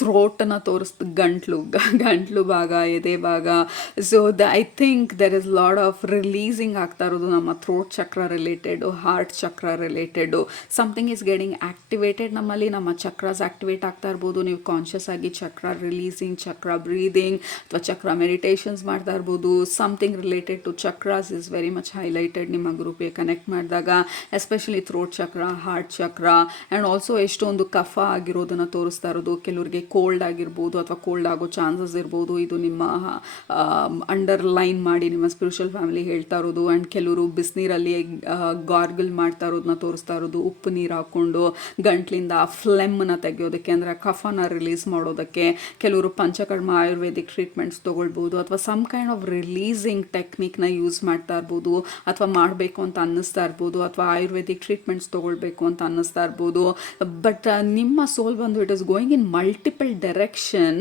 ಥ್ರೋಟನ್ನು ಗಂಟ್ಲು ಭಾಗ, ಎದೆ ಭಾಗ. So I think there is lot of releasing ಆಗ್ತಾ ಇರೋದು ನಮ್ಮ ಥ್ರೋಟ್ ಚಕ್ರ ರಿಲೇಟೆಡು, ಹಾರ್ಟ್ ಚಕ್ರ related. Something is getting activated ನಮ್ಮಲ್ಲಿ. ನಮ್ಮ ಚಕ್ರಾಸ್ ಆ್ಯಕ್ಟಿವೇಟ್ ಆಗ್ತಾ ಇರ್ಬೋದು. ನೀವು ಕಾನ್ಷಿಯಸ್ ಆಗಿ ಚಕ್ರ ರಿಲೀಸಿಂಗ್, ಚಕ್ರ ಬ್ರೀದಿಂಗ್, ಅಥವಾ ಚಕ್ರ ಮೆಡಿಟೇಷನ್ಸ್ ಮಾಡ್ತಾ ಇರ್ಬೋದು. Something related to chakras is very much highlighted ನಿಮ್ಮ ಗ್ರೂಪ್ಗೆ ಕನೆಕ್ಟ್ ಮಾಡಿದಾಗ, especially throat chakra, heart chakra. And also ಎಷ್ಟೊಂದು ಕಫ ಆಗಿರೋದನ್ನು ತೋರಿಸ್ತಾ ಇರೋದು. ಕೆಲವರಿಗೆ ಕೋಲ್ಡ್ ಆಗಿರ್ಬೋದು, ಅಥವಾ ಕೋಲ್ಡ್ ಆಗೋ ಚಾನ್ಸಸ್ ಇರ್ಬೋದು. ಇದು ನಿಮ್ಮ ಅಂಡರ್ಲೈನ್ ಮಾಡಿ ನಿಮ್ಮ ಸ್ಪಿರಿಚುವಲ್ ಫ್ಯಾಮಿಲಿ ಹೇಳ್ತಾ ಇರೋದು. ಆ್ಯಂಡ್ ಕೆಲವರು ಬಿಸಿನೀರಲ್ಲಿ ಗಾರ್ಗಲ್ ಮಾಡ್ತಾ ಇರೋದನ್ನ ತೋರಿಸ್ತಾ ಇರೋದು. ಉಪ್ಪು ನೀರು ಹಾಕ್ಕೊಂಡು ಗಂಟ್ಲಿಂದ ಫ್ಲೆಮ್ಮನ್ನು ತೆಗೆಯೋದಕ್ಕೆ, ಅಂದರೆ ಕಫನ ರಿಲೀಸ್ ಮಾಡೋದಕ್ಕೆ. ಕೆಲವರು ಪಂಚಕರ್ಮ ಆಯುರ್ವೇದಿಕ್ ಟ್ರೀಟ್ಮೆಂಟ್ಸ್ ತೊಗೊಳ್ಬೋದು, ಅಥವಾ ಸಮ್ ಕೈಂಡ್ ಆಫ್ ರಿಲೀಸಿಂಗ್ ಟೆಕ್ನಿಕ್ನ ಯೂಸ್ ಮಾಡ್ತಾ ಇರ್ಬೋದು, ಅಥವಾ ಮಾಡಬೇಕು ಅಂತ ಅನ್ನಿಸ್ತಾ ಇರ್ಬೋದು, ಅಥವಾ ಆಯುರ್ವೇದಿಕ್ ಟ್ರೀಟ್ಮೆಂಟ್ಸ್ ತೊಗೊಳ್ಬೇಕು ಅಂತ ಅನ್ನಿಸ್ತಾ ಇರ್ಬೋದು. ಬಟ್ ನಿಮ್ಮ ಸೋಲ್ ಬಂದು it is going in multiple multiple direction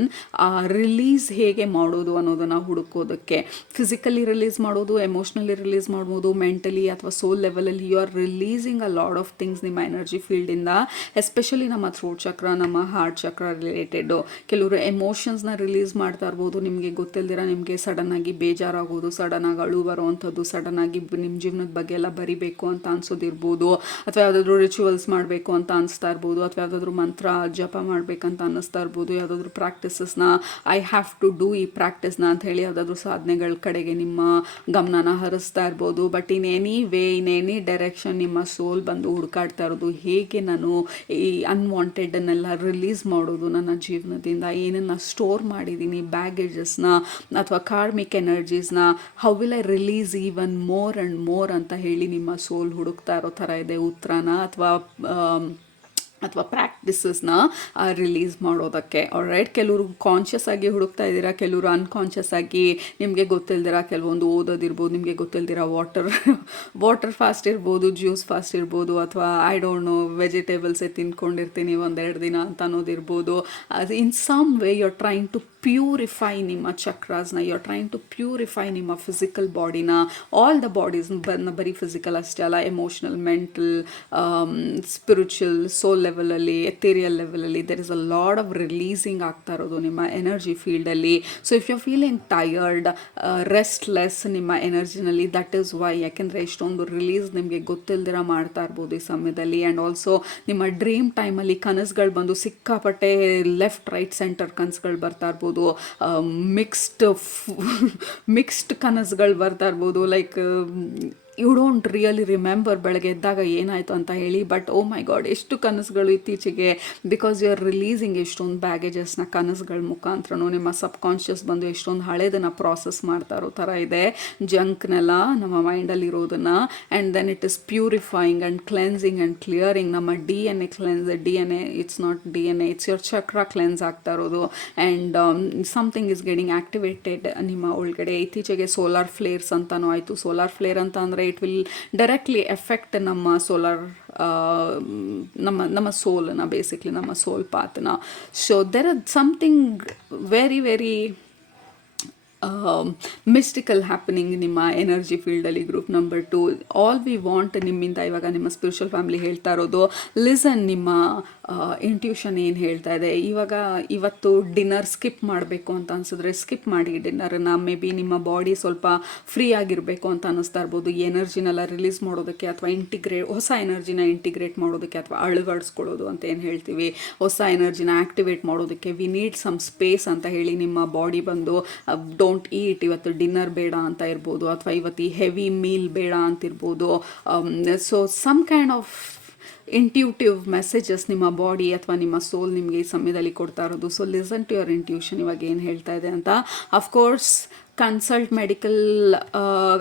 release ಹೇಗೆ ಮಾಡೋದು ಅನ್ನೋದನ್ನು ಹುಡುಕೋದಕ್ಕೆ. ಫಿಸಿಕಲಿ ರಿಲೀಸ್ ಮಾಡೋದು, ಎಮೋಷ್ನಲಿ ರಿಲೀಸ್ ಮಾಡ್ಬೋದು, ಮೆಂಟಲಿ ಅಥವಾ ಸೋಲ್ ಲೆವೆಲಲ್ಲಿ you are releasing a lot of things ನಿಮ್ಮ ಎನರ್ಜಿ ಫೀಲ್ಡಿಂದ. ಎಸ್ಪೆಷಲಿ ನಮ್ಮ ಥ್ರೋಟ್ ಚಕ್ರ, ನಮ್ಮ ಹಾರ್ಟ್ ಚಕ್ರ ರಿಲೇಟೆಡು. ಕೆಲವರು ಎಮೋಷನ್ಸ್ನ ರಿಲೀಸ್ ಮಾಡ್ತಾ ಇರ್ಬೋದು, ನಿಮಗೆ ಗೊತ್ತಿಲ್ದಿರ ನಿಮಗೆ ಸಡನ್ನಾಗಿ ಬೇಜಾರಾಗೋದು, ಸಡನ್ನಾಗಿ ಅಳು ಬರೋವಂಥದ್ದು, ಸಡನ್ನಾಗಿ ನಿಮ್ಮ ಜೀವನದ ಬಗ್ಗೆ ಎಲ್ಲ ಬರಿಬೇಕು ಅಂತ ಅನ್ಸೋದಿರ್ಬೋದು, ಅಥವಾ ಯಾವುದಾದ್ರೂ ರಿಚುವಲ್ಸ್ ಮಾಡಬೇಕು ಅಂತ ಅನಿಸ್ತಾ ಇರ್ಬೋದು, ಅಥವಾ ಯಾವುದಾದ್ರೂ ಮಂತ್ರ ಜಪ ಮಾಡಬೇಕಂತ ಅನ್ನಿಸ್ತಾ ಇರ್ಬೋದು, ಯಾವುದಾದ್ರೂ ಪ್ರಾಕ್ಟೀಸಸ್ನ ಐ ಹ್ಯಾವ್ ಟು ಡೂ ಈ ಪ್ರಾಕ್ಟೀಸ್ನ ಅಂತ ಹೇಳಿ ಯಾವುದಾದ್ರೂ ಸಾಧನೆಗಳ ಕಡೆಗೆ ನಿಮ್ಮ ಗಮನನ ಹರಿಸ್ತಾ ಇರ್ಬೋದು. But in any way, in any direction ನಿಮ್ಮ ಸೋಲ್ ಬಂದು ಹುಡುಕಾಡ್ತಾ ಇರೋದು ಹೇಗೆ ನಾನು ಈ ಅನ್ವಾಂಟೆಡನ್ನೆಲ್ಲ ರಿಲೀಸ್ ಮಾಡೋದು ನನ್ನ ಜೀವನದಿಂದ, ಏನನ್ನು ಸ್ಟೋರ್ ಮಾಡಿದ್ದೀನಿ ಬ್ಯಾಗೇಜಸ್ನ ಅಥವಾ ಕಾರ್ಮಿಕ್ ಎನರ್ಜೀಸ್ನ, how will I release even more and more ಅಂತ ಹೇಳಿ ನಿಮ್ಮ ಸೋಲ್ ಹುಡುಕ್ತಾ ಇರೋ ಥರ ಇದೆ ಉತ್ತರನ ಅಥವಾ ಪ್ರಾಕ್ಟೀಸಸ್ನ ರಿಲೀಸ್ ಮಾಡೋದಕ್ಕೆ. ಆಲ್ರೈಟ್, ಕೆಲವರು ಕಾನ್ಷಿಯಸ್ ಆಗಿ ಹುಡುಕ್ತಾ ಇದ್ದೀರಾ, ಕೆಲವರು ಅನ್ಕಾನ್ಷಿಯಸ್ ಆಗಿ ನಿಮಗೆ ಗೊತ್ತಿಲ್ದಿರ ಕೆಲವೊಂದು ಓದೋದಿರ್ಬೋದು, ನಿಮಗೆ ಗೊತ್ತಿಲ್ದಿರ ವಾಟರ್ ಫಾಸ್ಟ್ ಇರ್ಬೋದು, ಜ್ಯೂಸ್ ಫಾಸ್ಟ್ ಇರ್ಬೋದು, ಅಥವಾ ಐ ಡೋಂಟ್ ನೋ ವೆಜಿಟೇಬಲ್ಸೇ ತಿನ್ಕೊಂಡಿರ್ತೀನಿ ಒಂದೆರಡು ದಿನ ಅಂತ ಅನ್ನೋದಿರ್ಬೋದು. ಅದು in some way you are trying to purify ನಿಮ್ಮ ಚಕ್ರಾಸ್ನ, you are trying to purify ನಿಮ್ಮ ಫಿಸಿಕಲ್ ಬಾಡಿನ, ಆಲ್ ದ ಬಾಡೀಸ್, ಬರೀ ಫಿಸಿಕಲ್ ಅಷ್ಟೇ ಅಲ್ಲ, ಎಮೋಷ್ನಲ್, ಮೆಂಟಲ್, ಸ್ಪಿರಿಚುವಲ್, ಸೋಲ್ ಲೆವೆಲಲ್ಲಿ, ಎಥೇರಿಯಲ್ ಲೆವೆಲಲ್ಲಿ there is a lot of releasing ಆಗ್ತಾ ಇರೋದು ನಿಮ್ಮ ಎನರ್ಜಿ ಫೀಲ್ಡಲ್ಲಿ. So if you feeling tired, restless ನಿಮ್ಮ ಎನರ್ಜಿನಲ್ಲಿ, ದಟ್ ಈಸ್ ವೈ. ಯಾಕೆಂದರೆ ಇಷ್ಟೊಂದು ರಿಲೀಸ್ ನಿಮಗೆ ಗೊತ್ತಿಲ್ದಿರ ಮಾಡ್ತಾ ಇರ್ಬೋದು ಈ ಸಮಯದಲ್ಲಿ. ಆ್ಯಂಡ್ ಆಲ್ಸೋ ನಿಮ್ಮ ಡ್ರೀಮ್ ಟೈಮಲ್ಲಿ ಕನಸುಗಳು ಬಂದು ಸಿಕ್ಕಾಪಟ್ಟೆ ಲೆಫ್ಟ್ ರೈಟ್ ಸೆಂಟರ್ ಕನಸುಗಳು ಬರ್ತಾ ಇರ್ಬೋದು, ಮಿಕ್ಸ್ಡ್ ಕನಸುಗಳು ಬರ್ತಾ ಇರ್ಬೋದು. Like you don't really remember ಬೆಳಗ್ಗೆ ಎದ್ದಾಗ ಏನಾಯಿತು ಅಂತ ಹೇಳಿ. ಬಟ್ ಓ ಮೈ ಗಾಡ್, ಎಷ್ಟು ಕನಸುಗಳು ಇತ್ತೀಚೆಗೆ, ಬಿಕಾಸ್ ಯು ಆರ್ ರಿಲೀಸಿಂಗ್ ಎಷ್ಟೊಂದು ಬ್ಯಾಗೇಜಸ್ನ ಕನಸುಗಳ ಮುಖಾಂತರನೂ. ನಿಮ್ಮ ಸಬ್ ಕಾನ್ಷಿಯಸ್ ಬಂದು ಎಷ್ಟೊಂದು ಹಳೇದನ್ನು ಪ್ರಾಸೆಸ್ ಮಾಡ್ತಾ ಇರೋ ಥರ ಇದೆ, ಜಂಕ್ನೆಲ್ಲ ನಮ್ಮ ಮೈಂಡಲ್ಲಿರೋದನ್ನು. And then it is purifying and cleansing and clearing. ನಮ್ಮ D N A it's not D N A, it's your chakra cleanse ಆಗ್ತಾ ಇರೋದು. And something is getting activated ನಿಮ್ಮ ಒಳಗಡೆ. ಇತ್ತೀಚೆಗೆ ಸೋಲಾರ್ ಫ್ಲೇರ್ಸ್ ಅಂತಲೂ ಆಯಿತು. ಸೋಲಾರ್ ಫ್ಲೇರ್ ಅಂತ ಅಂದರೆ ಇಟ್ ವಿಲ್ ಡೈರೆಕ್ಟ್ಲಿ ಎಫೆಕ್ಟ್ ನಮ್ಮ ಸೋಲಾರ್, ನಮ್ಮ ಸೋಲನ್ನ, ಬೇಸಿಕ್ಲಿ ನಮ್ಮ ಸೋಲ್ ಪಾತ್ನ. So there are something very very mystical happening ನಿಮ್ಮ ಎನರ್ಜಿ ಫೀಲ್ಡಲ್ಲಿ. Group number 2, all we want ನಿಮ್ಮಿಂದ ಇವಾಗ ನಿಮ್ಮ ಸ್ಪಿರಿಚುವಲ್ ಫ್ಯಾಮಿಲಿ ಹೇಳ್ತಾ ಇರೋದು, ಲಿಸನ್, ನಿಮ್ಮ ಇಂಟ್ಯೂಷನ್ ಏನು ಹೇಳ್ತಾ ಇದೆ. ಇವತ್ತು ಡಿನ್ನರ್ ಸ್ಕಿಪ್ ಮಾಡಬೇಕು ಅಂತ ಅನಿಸಿದ್ರೆ ಸ್ಕಿಪ್ ಮಾಡಿ ಡಿನ್ನರನ್ನು. ಮೇ ಬಿ ನಿಮ್ಮ ಬಾಡಿ ಸ್ವಲ್ಪ ಫ್ರೀ ಆಗಿರಬೇಕು ಅಂತ ಅನ್ನಿಸ್ತಾ ಇರ್ಬೋದು, ಈ ಎನರ್ಜಿನೆಲ್ಲ ರಿಲೀಸ್ ಮಾಡೋದಕ್ಕೆ, ಅಥವಾ ಹೊಸ ಎನರ್ಜಿನ ಇಂಟಿಗ್ರೇಟ್ ಮಾಡೋದಕ್ಕೆ, ಅಥವಾ ಅಳವಡಿಸ್ಕೊಳ್ಳೋದು ಅಂತ ಏನು ಹೇಳ್ತೀವಿ, ಹೊಸ ಎನರ್ಜಿನ ಆ್ಯಕ್ಟಿವೇಟ್ ಮಾಡೋದಕ್ಕೆ ವಿ ನೀಡ್ ಸಮ್ ಸ್ಪೇಸ್ ಅಂತ ಹೇಳಿ ನಿಮ್ಮ ಬಾಡಿ ಬಂದು ಡೋಂಟ್ ಈಟ್, ಇವತ್ತು ಡಿನ್ನರ್ ಬೇಡ ಅಂತ ಇರ್ಬೋದು, ಅಥವಾ ಇವತ್ತು ಈ ಹೆವಿ ಮೀಲ್ ಬೇಡ ಅಂತಿರ್ಬೋದು. So some kind of intuitive messages ನಿಮ್ಮ ಬಾಡಿ ಅಥವಾ ನಿಮ್ಮ ಸೋಲ್ ನಿಮಗೆ ಈ ಸಮಯದಲ್ಲಿ ಕೊಡ್ತಾ ಇರೋದು. So listen to your intuition, ಇವಾಗ ಏನು ಹೇಳ್ತಾ ಇದೆ ಅಂತ. ಅಫ್ಕೋರ್ಸ್ ಕನ್ಸಲ್ಟ್ ಮೆಡಿಕಲ್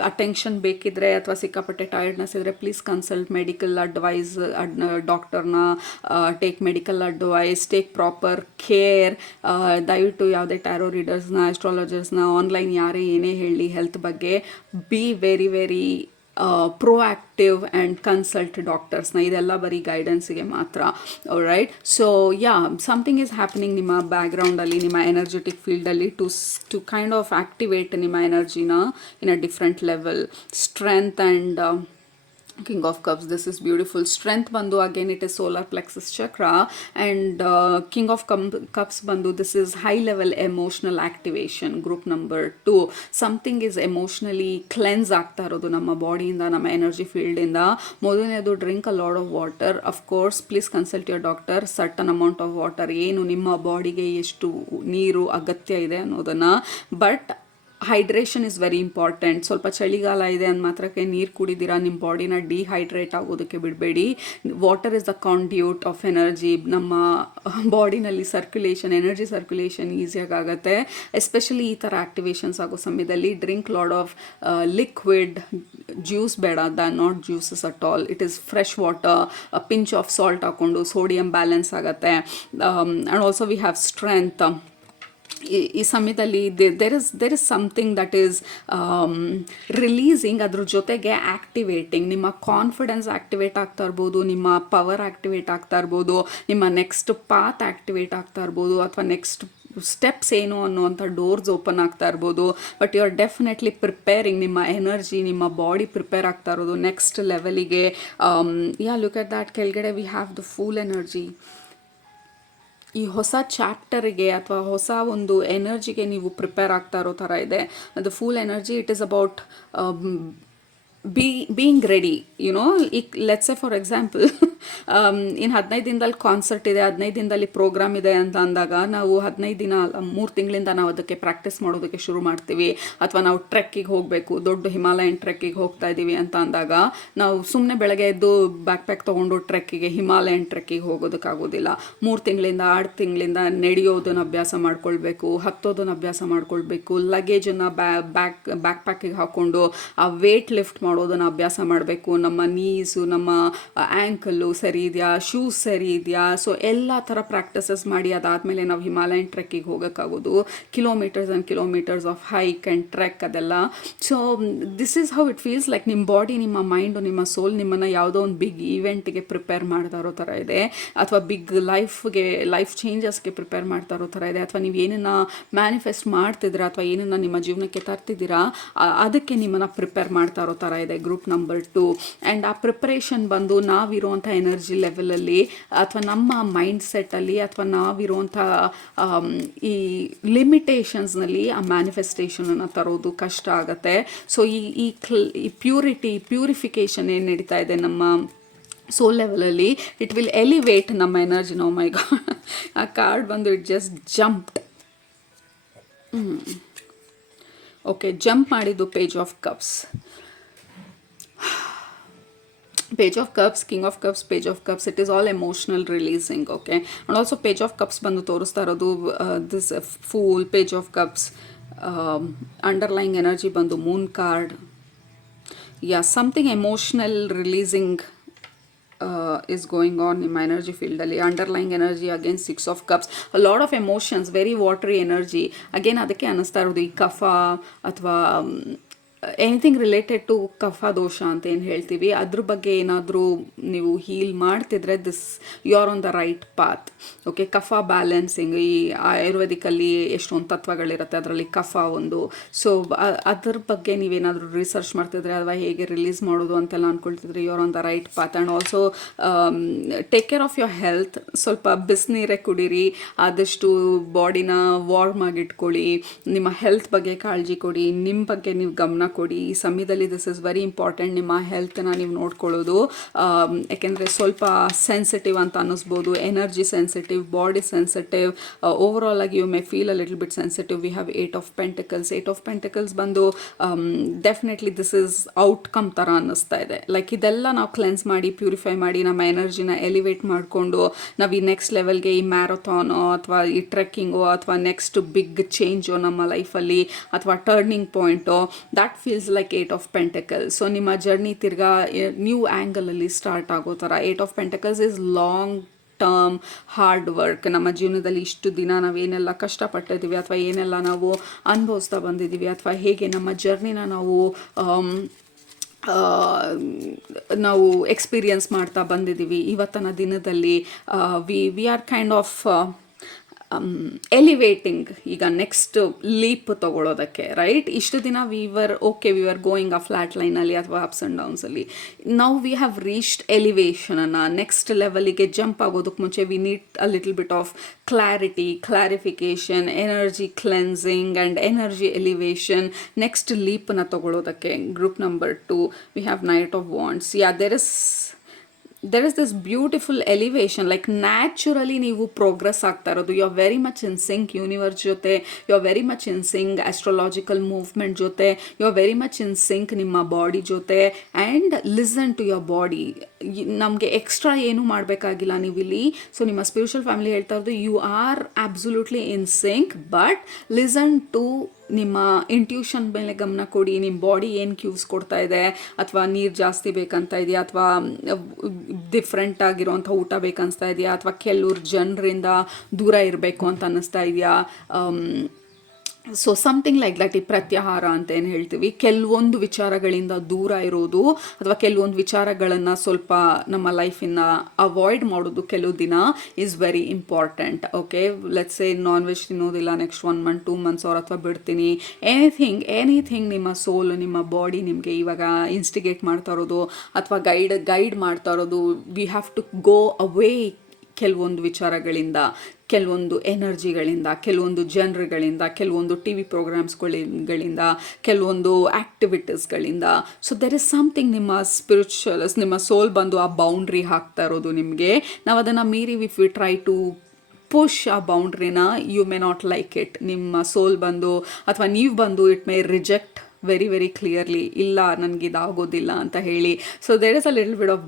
ಅಟೆನ್ಷನ್ ಬೇಕಿದ್ರೆ, ಅಥವಾ ಸಿಕ್ಕಾಪಟ್ಟೆ ಟಯರ್ಡ್ನೆಸ್ ಇದ್ದರೆ ಪ್ಲೀಸ್ ಕನ್ಸಲ್ಟ್ ಮೆಡಿಕಲ್ ಅಡ್ವೈಸ್, ಡಾಕ್ಟರ್ನ take medical advice, take proper care. ದಯವಿಟ್ಟು ಯಾವುದೇ ಟ್ಯಾರೋ ರೀಡರ್ಸ್ನ, ಆಸ್ಟ್ರಾಲಜರ್ಸ್ನ, ಆನ್ಲೈನ್ ಯಾರೇ ಏನೇ ಹೇಳಿ ಹೆಲ್ತ್ ಬಗ್ಗೆ, be very very proactive and consult ಡಾಕ್ಟರ್ಸ್ನ. ಇದೆಲ್ಲ ಬರೀ ಗೈಡೆನ್ಸಿಗೆ ಮಾತ್ರ. Right, so yeah, something is happening ನಿಮ್ಮ ಬ್ಯಾಕ್ಗ್ರೌಂಡಲ್ಲಿ, ನಿಮ್ಮ ಎನರ್ಜೆಟಿಕ್ ಫೀಲ್ಡಲ್ಲಿ, ಟು ಕೈಂಡ್ ಆಫ್ ಆಕ್ಟಿವೇಟ್ ನಿಮ್ಮ ಎನರ್ಜಿನ in a different level. Strength and King of Cups, this is beautiful. Strength bandu, again it is solar plexus chakra, and King of Cups bandu, this is high level emotional activation. Group number 2, something is emotionally cleanse ಆಗ್ತಾ ಇರೋದು ನಮ್ಮ ಬಾಡಿಯಿಂದ, ನಮ್ಮ ಎನರ್ಜಿ ಫೀಲ್ಡಿಂದ. ಮೊದಲನೇದು, drink a lot of water. Of course please consult your doctor. Certain amount of water, ಏನು ನಿಮ್ಮ ಬಾಡಿಗೆ ಎಷ್ಟು ನೀರು ಅಗತ್ಯ ಇದೆ ಅನ್ನೋದನ್ನು. But hydration is very important. ಸ್ವಲ್ಪ ಚಳಿಗಾಲ ಇದೆ ಅಂದ ಮಾತ್ರಕ್ಕೆ ನೀರು ಕುಡಿದಿರಾ ನಿಮ್ಮ ಬಾಡಿನ ಡಿಹೈಡ್ರೇಟ್ ಆಗೋದಕ್ಕೆ ಬಿಡಬೇಡಿ. Water is the conduit of energy. ನಮ್ಮ ಬಾಡಿನಲ್ಲಿ ಸರ್ಕ್ಯುಲೇಷನ್, ಎನರ್ಜಿ ಸರ್ಕ್ಯುಲೇಷನ್ ಈಸಿಯಾಗಿ ಆಗುತ್ತೆ, ಎಸ್ಪೆಷಲಿ ಈ ಥರ ಆ್ಯಕ್ಟಿವೇಶನ್ಸ್ ಆಗೋ ಸಮಯದಲ್ಲಿ. Drink lot of liquid, juice ಬೇಡ, not juices at all. It is fresh water, pinch of salt ಹಾಕ್ಕೊಂಡು ಸೋಡಿಯಂ ಬ್ಯಾಲೆನ್ಸ್ ಆಗುತ್ತೆ. And also we have strength. ಈ ಸಮಯದಲ್ಲಿ there is something that is releasing, ಅದ್ರ ಜೊತೆಗೆ ಆ್ಯಕ್ಟಿವೇಟಿಂಗ್. ನಿಮ್ಮ ಕಾನ್ಫಿಡೆನ್ಸ್ ಆ್ಯಕ್ಟಿವೇಟ್ ಆಗ್ತಾ ಇರ್ಬೋದು, ನಿಮ್ಮ ಪವರ್ ಆ್ಯಕ್ಟಿವೇಟ್ ಆಗ್ತಾ ಇರ್ಬೋದು, ನಿಮ್ಮ ನೆಕ್ಸ್ಟ್ ಪಾತ್ ಆ್ಯಕ್ಟಿವೇಟ್ ಆಗ್ತಾ ಇರ್ಬೋದು, ಅಥವಾ ನೆಕ್ಸ್ಟ್ ಸ್ಟೆಪ್ಸ್ ಏನು ಅನ್ನುವಂಥ ಡೋರ್ಸ್ ಓಪನ್ ಆಗ್ತಾ ಇರ್ಬೋದು. But you are definitely preparing, ನಿಮ್ಮ ಎನರ್ಜಿ, ನಿಮ್ಮ ಬಾಡಿ ಪ್ರಿಪೇರ್ ಆಗ್ತಾ ಇರೋದು ನೆಕ್ಸ್ಟ್ ಲೆವೆಲಿಗೆ. ಲುಕ್ ಅಟ್ ದ್ಯಾಟ್, ಕೆಳಗಡೆ we have the full energy. ಈ ಹೊಸ ಚಾಪ್ಟರಿಗೆ ಅಥವಾ ಹೊಸ ಒಂದು ಎನರ್ಜಿಗೆ ನೀವು ಪ್ರಿಪೇರ್ ಆಗ್ತಾ ಇರೋ ಥರ ಇದೆ. ಅದು full energy, it is about being ready. ಈಗ ಲೆಟ್ಸ್ ಸೆ ಫಾರ್ ಎಕ್ಸಾಂಪಲ್, ಇನ್ನು 15 ದಿನದಲ್ಲಿ ಕಾನ್ಸರ್ಟ್ ಇದೆ, 15 ದಿನದಲ್ಲಿ ಪ್ರೋಗ್ರಾಮ್ ಇದೆ ಅಂತ ಅಂದಾಗ ನಾವು 15 ದಿನ 3 ತಿಂಗಳಿಂದ ನಾವು ಅದಕ್ಕೆ ಪ್ರಾಕ್ಟೀಸ್ ಮಾಡೋದಕ್ಕೆ ಶುರು ಮಾಡ್ತೀವಿ. ಅಥವಾ ನಾವು ಟ್ರೆಕ್ಕಿಗೆ ಹೋಗಬೇಕು, ದೊಡ್ಡ ಹಿಮಾಲಯನ್ ಟ್ರೆಕ್ಕಿಗೆ ಹೋಗ್ತಾ ಇದ್ದೀವಿ ಅಂತ ಅಂದಾಗ ನಾವು ಸುಮ್ಮನೆ ಬೆಳಗ್ಗೆ ಎದ್ದು ಬ್ಯಾಕ್ ಪ್ಯಾಕ್ ತೊಗೊಂಡು ಟ್ರೆಕ್ಕಿಗೆ, ಹಿಮಾಲಯನ್ ಟ್ರೆಕ್ಕಿಗೆ ಹೋಗೋದಕ್ಕಾಗೋದಿಲ್ಲ. 3 ತಿಂಗಳಿಂದ 6 ತಿಂಗಳಿಂದ ನಡೆಯೋದನ್ನು ಅಭ್ಯಾಸ ಮಾಡ್ಕೊಳ್ಬೇಕು, ಹತ್ತೋದನ್ನು ಅಭ್ಯಾಸ ಮಾಡ್ಕೊಳ್ಬೇಕು, ಲಗೇಜನ್ನು ಬ್ಯಾಕ್ ಪ್ಯಾಕಿಗೆ ಹಾಕ್ಕೊಂಡು ಆ ವೇಟ್ ಲಿಫ್ಟ್ ಮಾಡೋದನ್ನು ಅಭ್ಯಾಸ ಮಾಡಬೇಕು. ನಮ್ಮ ನೀಸು, ನಮ್ಮ ಆ್ಯಂಕಲ್ಲು ಸರಿ ಇದೆಯಾ, ಶೂಸ್ ಸರಿ ಇದೆಯಾ, ಸೊ ಎಲ್ಲ ಥರ ಪ್ರಾಕ್ಟೀಸಸ್ ಮಾಡಿ ಅದಾದಮೇಲೆ ನಾವು ಹಿಮಾಲಯನ್ ಟ್ರೆಕ್ಕಿಗೆ ಹೋಗೋಕ್ಕಾಗೋದು. Kilometres and kilometres of hike and trek ಅದೆಲ್ಲ. So this is how it feels like. ನಿಮ್ಮ ಬಾಡಿ, ನಿಮ್ಮ ಮೈಂಡು, ನಿಮ್ಮ ಸೋಲ್ ನಿಮ್ಮನ್ನು ಯಾವುದೋ ಒಂದು ಬಿಗ್ ಈವೆಂಟ್ಗೆ ಪ್ರಿಪೇರ್ ಮಾಡ್ತಾ ಇರೋ ಥರ ಇದೆ, ಅಥವಾ ಬಿಗ್ ಲೈಫ್ ಚೇಂಜಸ್ಗೆ ಪ್ರಿಪೇರ್ ಮಾಡ್ತಾ ಇರೋ ಥರ ಇದೆ. ಅಥವಾ ನೀವು ಏನನ್ನು ಮ್ಯಾನಿಫೆಸ್ಟ್ ಮಾಡ್ತಿದ್ದೀರಾ ಅಥವಾ ಏನನ್ನು ನಿಮ್ಮ ಜೀವನಕ್ಕೆ ತರ್ತಿದ್ದೀರಾ ಅದಕ್ಕೆ ನಿಮ್ಮನ್ನು ಪ್ರಿಪೇರ್ ಮಾಡ್ತಾ ಇರೋ ಥರ ಇದೆ ಗ್ರೂಪ್ ನಂಬರ್ 2. ಆ್ಯಂಡ್ ಆ ಪ್ರಿಪರೇಷನ್ ಬಂದು ನಾವಿರುವಂಥ ಎನರ್ಜಿ ಲೆವೆಲಲ್ಲಿ ಅಥವಾ ನಮ್ಮ ಮೈಂಡ್ ಸೆಟ್ಟಲ್ಲಿ ಅಥವಾ ನಾವಿರುವಂಥ ಈ ಲಿಮಿಟೇಷನ್ಸ್ನಲ್ಲಿ ಆ ಮ್ಯಾನಿಫೆಸ್ಟೇಷನನ್ನು ತರೋದು ಕಷ್ಟ ಆಗುತ್ತೆ. ಸೊ ಈ ಪ್ಯೂರಿಫಿಕೇಷನ್ ಏನು ನಡೀತಾ ಇದೆ ನಮ್ಮ ಸೋಲ್ ಲೆವೆಲಲ್ಲಿ, ಇಟ್ ವಿಲ್ ಎಲಿವೇಟ್ ನಮ್ಮ ಎನರ್ಜಿ. ನೋ ಮೈ ಗಾಡ್, ಆ ಕಾರ್ಡ್ ಬಂದು it just jumped. Okay, jump ಮಾಡಿದ್ದು page of cups. Page of Cups, King of Cups, Page of Cups, it is all emotional releasing, okay? And also Page of Cups ಬಂದು ತೋರಿಸ್ತಾ ಇರೋದು this Fool, Page of Cups, underlying energy ಬಂದು Moon card. Yeah, something emotional releasing is going on in my energy field ಅಲ್ಲಿ. Underlying energy again 6 of Cups, a lot of emotions, very watery energy. Again ಅದಕ್ಕೆ ಅನ್ನಿಸ್ತಾ ಇರೋದು ಈ ಕಫ ಅಥವಾ ಎನಿಥಿಂಗ್ ರಿಲೇಟೆಡ್ ಟು ಕಫ ದೋಷ ಅಂತ ಏನು ಹೇಳ್ತೀವಿ, ಅದ್ರ ಬಗ್ಗೆ ಏನಾದರೂ ನೀವು ಹೀಲ್ ಮಾಡ್ತಿದ್ರೆ you are on the right path. Okay, ಕಫ ಬ್ಯಾಲೆನ್ಸಿಂಗ್, ಈ ಆಯುರ್ವೇದಿಕಲ್ಲಿ ಎಷ್ಟೊಂದು ತತ್ವಗಳಿರುತ್ತೆ, ಅದರಲ್ಲಿ ಕಫ ಒಂದು. ಸೊ ಅದ್ರ ಬಗ್ಗೆ ನೀವೇನಾದರೂ ರಿಸರ್ಚ್ ಮಾಡ್ತಿದ್ರೆ ಅಥವಾ ಹೇಗೆ ರಿಲೀಸ್ ಮಾಡೋದು ಅಂತೆಲ್ಲ ಅಂದ್ಕೊಳ್ತಿದ್ರೆ you are on the right path. And also take care of your health. ಸ್ವಲ್ಪ ಬಿಸಿನೀರೇ ಕುಡೀರಿ, ಆದಷ್ಟು ಬಾಡಿನ ವಾರ್ಮ್ ಆಗಿಟ್ಕೊಳ್ಳಿ, ನಿಮ್ಮ ಹೆಲ್ತ್ ಬಗ್ಗೆ ಕಾಳಜಿ ಕೊಡಿ, ನಿಮ್ಮ ಬಗ್ಗೆ ನೀವು ಗಮನ ಕೊಡಿ. ಈ ಸಮಯದಲ್ಲಿ ದಿಸ್ ಇಸ್ ವೆರಿ ಇಂಪಾರ್ಟೆಂಟ್, ನಿಮ್ಮ ಹೆಲ್ತನ್ನ ನೀವು ನೋಡ್ಕೊಳ್ಳೋದು. ಯಾಕೆಂದರೆ ಸ್ವಲ್ಪ ಸೆನ್ಸಿಟಿವ್ ಅಂತ ಅನ್ನಿಸ್ಬೋದು, energy sensitive, body sensitive, overall ಆಗಿ you may feel a little bit sensitive. We have 8 of Pentacles. 8 of Pentacles ಬಂದು ಡೆಫಿನೆಟ್ಲಿ ದಿಸ್ ಇಸ್ ಔಟ್ಕಮ್ ಥರ ಅನ್ನಿಸ್ತಾ ಇದೆ. ಲೈಕ್ ಇದೆಲ್ಲ ನಾವು ಕ್ಲೆನ್ಸ್ ಮಾಡಿ, ಪ್ಯೂರಿಫೈ ಮಾಡಿ, ನಮ್ಮ ಎನರ್ಜಿನ ಎಲಿವೇಟ್ ಮಾಡಿಕೊಂಡು ನಾವು ಈ ನೆಕ್ಸ್ಟ್ ಲೆವೆಲ್ಗೆ, ಈ ಮ್ಯಾರಥಾನೋ ಅಥವಾ ಈ ಟ್ರೆಕ್ಕಿಂಗೋ ಅಥವಾ ನೆಕ್ಸ್ಟ್ ಬಿಗ್ ಚೇಂಜು ನಮ್ಮ ಲೈಫಲ್ಲಿ ಅಥವಾ ಟರ್ನಿಂಗ್ ಪಾಯಿಂಟೋ, that feels like 8 of Pentacles. ಸೊ ನಿಮ್ಮ ಜರ್ನಿ ತಿರ್ಗಾ ನ್ಯೂ ಆ್ಯಂಗಲಲ್ಲಿ ಸ್ಟಾರ್ಟ್ ಆಗೋ ಥರ. 8 of Pentacles is long term hard work. ನಮ್ಮ ಜೀವನದಲ್ಲಿ ಇಷ್ಟು ದಿನ ನಾವೇನೆಲ್ಲ ಕಷ್ಟಪಟ್ಟಿದ್ದೀವಿ ಅಥವಾ ಏನೆಲ್ಲ ನಾವು ಅನುಭವಿಸ್ತಾ ಬಂದಿದ್ದೀವಿ ಅಥವಾ ಹೇಗೆ ನಮ್ಮ ಜರ್ನಿನ ನಾವು ಎಕ್ಸ್ಪೀರಿಯನ್ಸ್ ಮಾಡ್ತಾ ಬಂದಿದ್ದೀವಿ ಇವತ್ತಿನ ದಿನದಲ್ಲಿ. We are kind of elevating ಈಗ ನೆಕ್ಸ್ಟ್ ಲೀಪ್ ತೊಗೊಳೋದಕ್ಕೆ, ರೈಟ್? ಇಷ್ಟು ದಿನ we were going a flat ಲೈನಲ್ಲಿ ಅಥವಾ ಅಪ್ಸ್ ಆ್ಯಂಡ್ ಡೌನ್ಸಲ್ಲಿ. ನೌ ವಿ ಹ್ಯಾವ್ ರೀಚ್ಡ್ ಎಲಿವೇಷನನ್ನು. ನೆಕ್ಸ್ಟ್ ಲೆವೆಲಿಗೆ ಜಂಪ್ ಆಗೋದಕ್ಕೆ ಮುಂಚೆ we need a little bit of clarification, energy cleansing and energy elevation. Next ಲೀಪನ್ನು ತೊಗೊಳೋದಕ್ಕೆ group number 2 we have Knight of Wands. there is this beautiful elevation, like naturally ನೀವು ಪ್ರೋಗ್ರೆಸ್ ಆಗ್ತಾ ಇರೋದು. You are very much in sync universe ಜೊತೆ, you are very much in sync astrological movement ಜೊತೆ, you are very much in sync ನಿಮ್ಮ ಬಾಡಿ ಜೊತೆ. And listen to your body. ನಮಗೆ ಎಕ್ಸ್ಟ್ರಾ ಏನೂ ಮಾಡಬೇಕಾಗಿಲ್ಲ ನೀವಿಲ್ಲಿ. ಸೊ ನಿಮ್ಮ ಸ್ಪಿರಿಚುವಲ್ ಫ್ಯಾಮಿಲಿ ಹೇಳ್ತಾ ಇರೋದು you are absolutely in sync, but listen to ನಿಮ್ಮ ಇಂಟ್ಯೂಷನ್ ಮೇಲೆ ಗಮನ ಕೊಡಿ. ನಿಮ್ಮ ಬಾಡಿ ಏನು ಕ್ಯೂಸ್ ಕೊಡ್ತಾ ಇದೆ, ಅಥವಾ ನೀರು ಜಾಸ್ತಿ ಬೇಕಂತ ಇದೆಯಾ, ಅಥವಾ ಡಿಫ್ರೆಂಟ್ ಆಗಿರೋಂಥ ಊಟ ಬೇಕನ್ನಿಸ್ತಾ ಇದೆಯಾ, ಅಥವಾ ಕೆಲವ್ರು ಜನರಿಂದ ದೂರ ಇರಬೇಕು ಅಂತ ಅನ್ನಿಸ್ತಾ ಇದೆಯಾ. So something like that. ಈ ಪ್ರತ್ಯಾಹಾರ ಅಂತ ಏನು ಹೇಳ್ತೀವಿ, ಕೆಲವೊಂದು ವಿಚಾರಗಳಿಂದ ದೂರ ಇರೋದು ಅಥವಾ ಕೆಲವೊಂದು ವಿಚಾರಗಳನ್ನು ಸ್ವಲ್ಪ ನಮ್ಮ ಲೈಫಿಂದ ಅವಾಯ್ಡ್ ಮಾಡೋದು ಕೆಲವು ದಿನ is very important. Okay, let's say non veg ತಿನ್ನೋದಿಲ್ಲ ನೆಕ್ಸ್ಟ್ 1 ಮಂತ್ 2 ಮಂತ್ಸ್ ಅವ್ರ ಅಥವಾ ಬಿಡ್ತೀನಿ. ಎನಿಥಿಂಗ್ ನಿಮ್ಮ ಸೋಲ್, ನಿಮ್ಮ ಬಾಡಿ ನಿಮಗೆ ಇವಾಗ ಇನ್ಸ್ಟಿಗೇಟ್ ಮಾಡ್ತಾ ಇರೋದು ಅಥವಾ ಗೈಡ್ ಮಾಡ್ತಾ ಇರೋದು, ವಿ ಹ್ಯಾವ್ ಟು ಗೋ ಅವೇ ಕೆಲವೊಂದು ವಿಚಾರಗಳಿಂದ, ಕೆಲವೊಂದು ಎನರ್ಜಿಗಳಿಂದ, ಕೆಲವೊಂದು ಜನರುಗಳಿಂದ, ಕೆಲವೊಂದು ಟಿ ವಿ ಪ್ರೋಗ್ರಾಮ್ಸ್ಗಳಿಂದ, ಕೆಲವೊಂದು ಆ್ಯಕ್ಟಿವಿಟೀಸ್ಗಳಿಂದ. ಸೊ ದೆರ್ ಇಸ್ ಸಮಥಿಂಗ್ ನಿಮ್ಮ ಸೋಲ್ ಬಂದು ಆ ಬೌಂಡ್ರಿ ಹಾಕ್ತಾ ಇರೋದು ನಿಮಗೆ. ನಾವು ಅದನ್ನು ಮೀರಿ if we try to push ಆ ಬೌಂಡ್ರಿನ, you may not like it. ನಿಮ್ಮ ಸೋಲ್ ಬಂದು ಅಥವಾ ನೀವು ಬಂದು it may reject very clearly, ಇಲ್ಲ ನನಗೆ ಇದಾಗೋದಿಲ್ಲ ಅಂತ ಹೇಳಿ. So there is a little bit of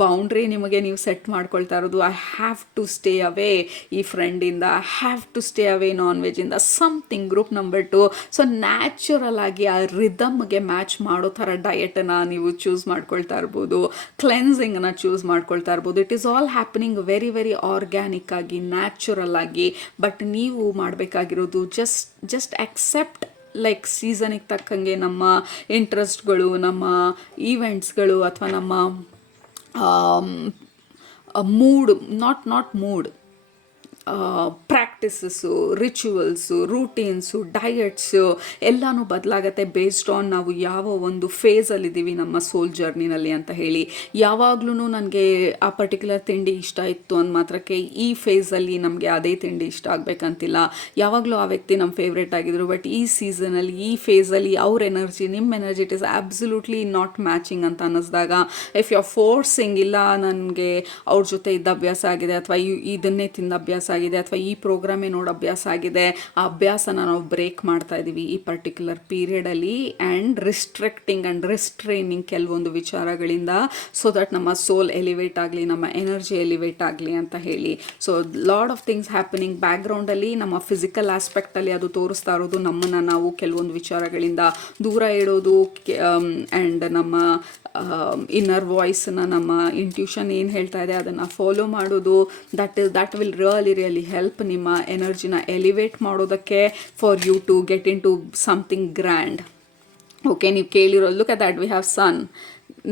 boundary ನಿಮಗೆ ನೀವು ಸೆಟ್ ಮಾಡ್ಕೊಳ್ತಾ ಇರೋದು. I have to stay away ಈ ಫ್ರೆಂಡಿಂದ, I have to stay away non ವೆಜ್ಜಿಂದ, something. Group number 2, so natural ಆಗಿ ಆ ರಿದಮ್ಗೆ ಮ್ಯಾಚ್ ಮಾಡೋ ಥರ ಡಯಟನ್ನು ನೀವು ಚೂಸ್ ಮಾಡ್ಕೊಳ್ತಾ ಇರ್ಬೋದು, ಕ್ಲೆನ್ಸಿಂಗನ್ನು ಚೂಸ್ ಮಾಡ್ಕೊಳ್ತಾ ಇರ್ಬೋದು. It is all happening very organic ಆಗಿ, ನ್ಯಾಚುರಲ್ ಆಗಿ. ಬಟ್ ನೀವು ಮಾಡಬೇಕಾಗಿರೋದು ಜಸ್ಟ್ ಅಕ್ಸೆಪ್ಟ್, ಲೈಕ್ ಸೀಸನಿಗೆ ತಕ್ಕಂಗೆ ನಮ್ಮ ಇಂಟ್ರೆಸ್ಟ್ಗಳು, ನಮ್ಮ ಈವೆಂಟ್ಸ್ಗಳು, ಅಥವಾ ನಮ್ಮ ಮೂಡ್, ನಾಟ್ ಮೂಡ್, ಪ್ರಾಕ್ಟಿಸಸ್ಸು, ರಿಚುವಲ್ಸು, ರೂಟೀನ್ಸು, ಡಯಟ್ಸು ಎಲ್ಲನೂ ಬದಲಾಗತ್ತೆ ಬೇಸ್ಡ್ ಆನ್ ನಾವು ಯಾವ ಒಂದು ಫೇಸಲ್ಲಿದ್ದೀವಿ ನಮ್ಮ ಸೋಲ್ ಜರ್ನಿನಲ್ಲಿ ಅಂತ ಹೇಳಿ. ಯಾವಾಗ್ಲೂ ನನಗೆ ಆ ಪರ್ಟಿಕ್ಯುಲರ್ ತಿಂಡಿ ಇಷ್ಟ ಇತ್ತು ಅಂದ ಮಾತ್ರಕ್ಕೆ ಈ ಫೇಸಲ್ಲಿ ನಮಗೆ ಅದೇ ತಿಂಡಿ ಇಷ್ಟ ಆಗಬೇಕಂತಿಲ್ಲ. ಯಾವಾಗಲೂ ಆ ವ್ಯಕ್ತಿ ನಮ್ಮ ಫೇವ್ರೇಟ್ ಆಗಿದ್ರು, ಬಟ್ ಈ ಸೀಸನಲ್ಲಿ, ಈ ಫೇಸಲ್ಲಿ ಅವ್ರ ಎನರ್ಜಿ, ನಿಮ್ಮ energy, it is absolutely not matching ಅಂತ ಅನ್ನಿಸ್ದಾಗ, ಇಫ್ ಯು ಆರ್ ಫೋರ್ಸಿಂಗ್, ಇಲ್ಲ ನನಗೆ ಅವ್ರ ಜೊತೆ ಇದ್ದ ಅಭ್ಯಾಸ ಆಗಿದೆ, ಅಥವಾ ಇದನ್ನೇ ತಿಂದ ಅಭ್ಯಾಸ ಆಗಿದೆ, ಅಥವಾ ಈ ಪ್ರೋಗ್ರಾಮೇ ನೋಡೋ ಅಭ್ಯಾಸ ಆಗಿದೆ, ಆ ಅಭ್ಯಾಸನ ನಾವು ಬ್ರೇಕ್ ಮಾಡ್ತಾ ಇದ್ದೀವಿ ಈ ಪರ್ಟಿಕ್ಯುಲರ್ ಪೀರಿಯಡಲ್ಲಿ, ಆ್ಯಂಡ್ ರಿಸ್ಟ್ರಿಕ್ಟಿಂಗ್ ಆ್ಯಂಡ್ ರಿಸ್ಟ್ರೈನಿಂಗ್ ಕೆಲವೊಂದು ವಿಚಾರಗಳಿಂದ, ಸೊ ದಟ್ ನಮ್ಮ ಸೋಲ್ ಎಲಿವೇಟ್ ಆಗಲಿ, ನಮ್ಮ ಎನರ್ಜಿ ಎಲಿವೇಟ್ ಆಗಲಿ ಅಂತ ಹೇಳಿ. So lot of things happening ಬ್ಯಾಕ್ಗ್ರೌಂಡಲ್ಲಿ. ನಮ್ಮ ಫಿಸಿಕಲ್ ಆಸ್ಪೆಕ್ಟಲ್ಲಿ ಅದು ತೋರಿಸ್ತಾ ಇರೋದು ನಮ್ಮನ್ನು ನಾವು ಕೆಲವೊಂದು ವಿಚಾರಗಳಿಂದ ದೂರ ಇಡೋದು, ಆ್ಯಂಡ್ ನಮ್ಮ ಇನ್ನರ್ ವಾಯ್ಸನ್ನ, ನಮ್ಮ ಇಂಟ್ಯೂಷನ್ ಏನು ಹೇಳ್ತಾ ಇದೆ ಅದನ್ನು ಫಾಲೋ ಮಾಡೋದು. ದಟ್ ವಿಲ್ ರಿಯಲಿ ಹೆಲ್ಪ್ ನಿಮ್ಮ ಎನರ್ಜಿನ ಎಲಿವೇಟ್ ಮಾಡೋದಕ್ಕೆ, for you to get in to something grand. Okay, ನೀವು ಕೇಳಿರೋ, look at that, we have sun.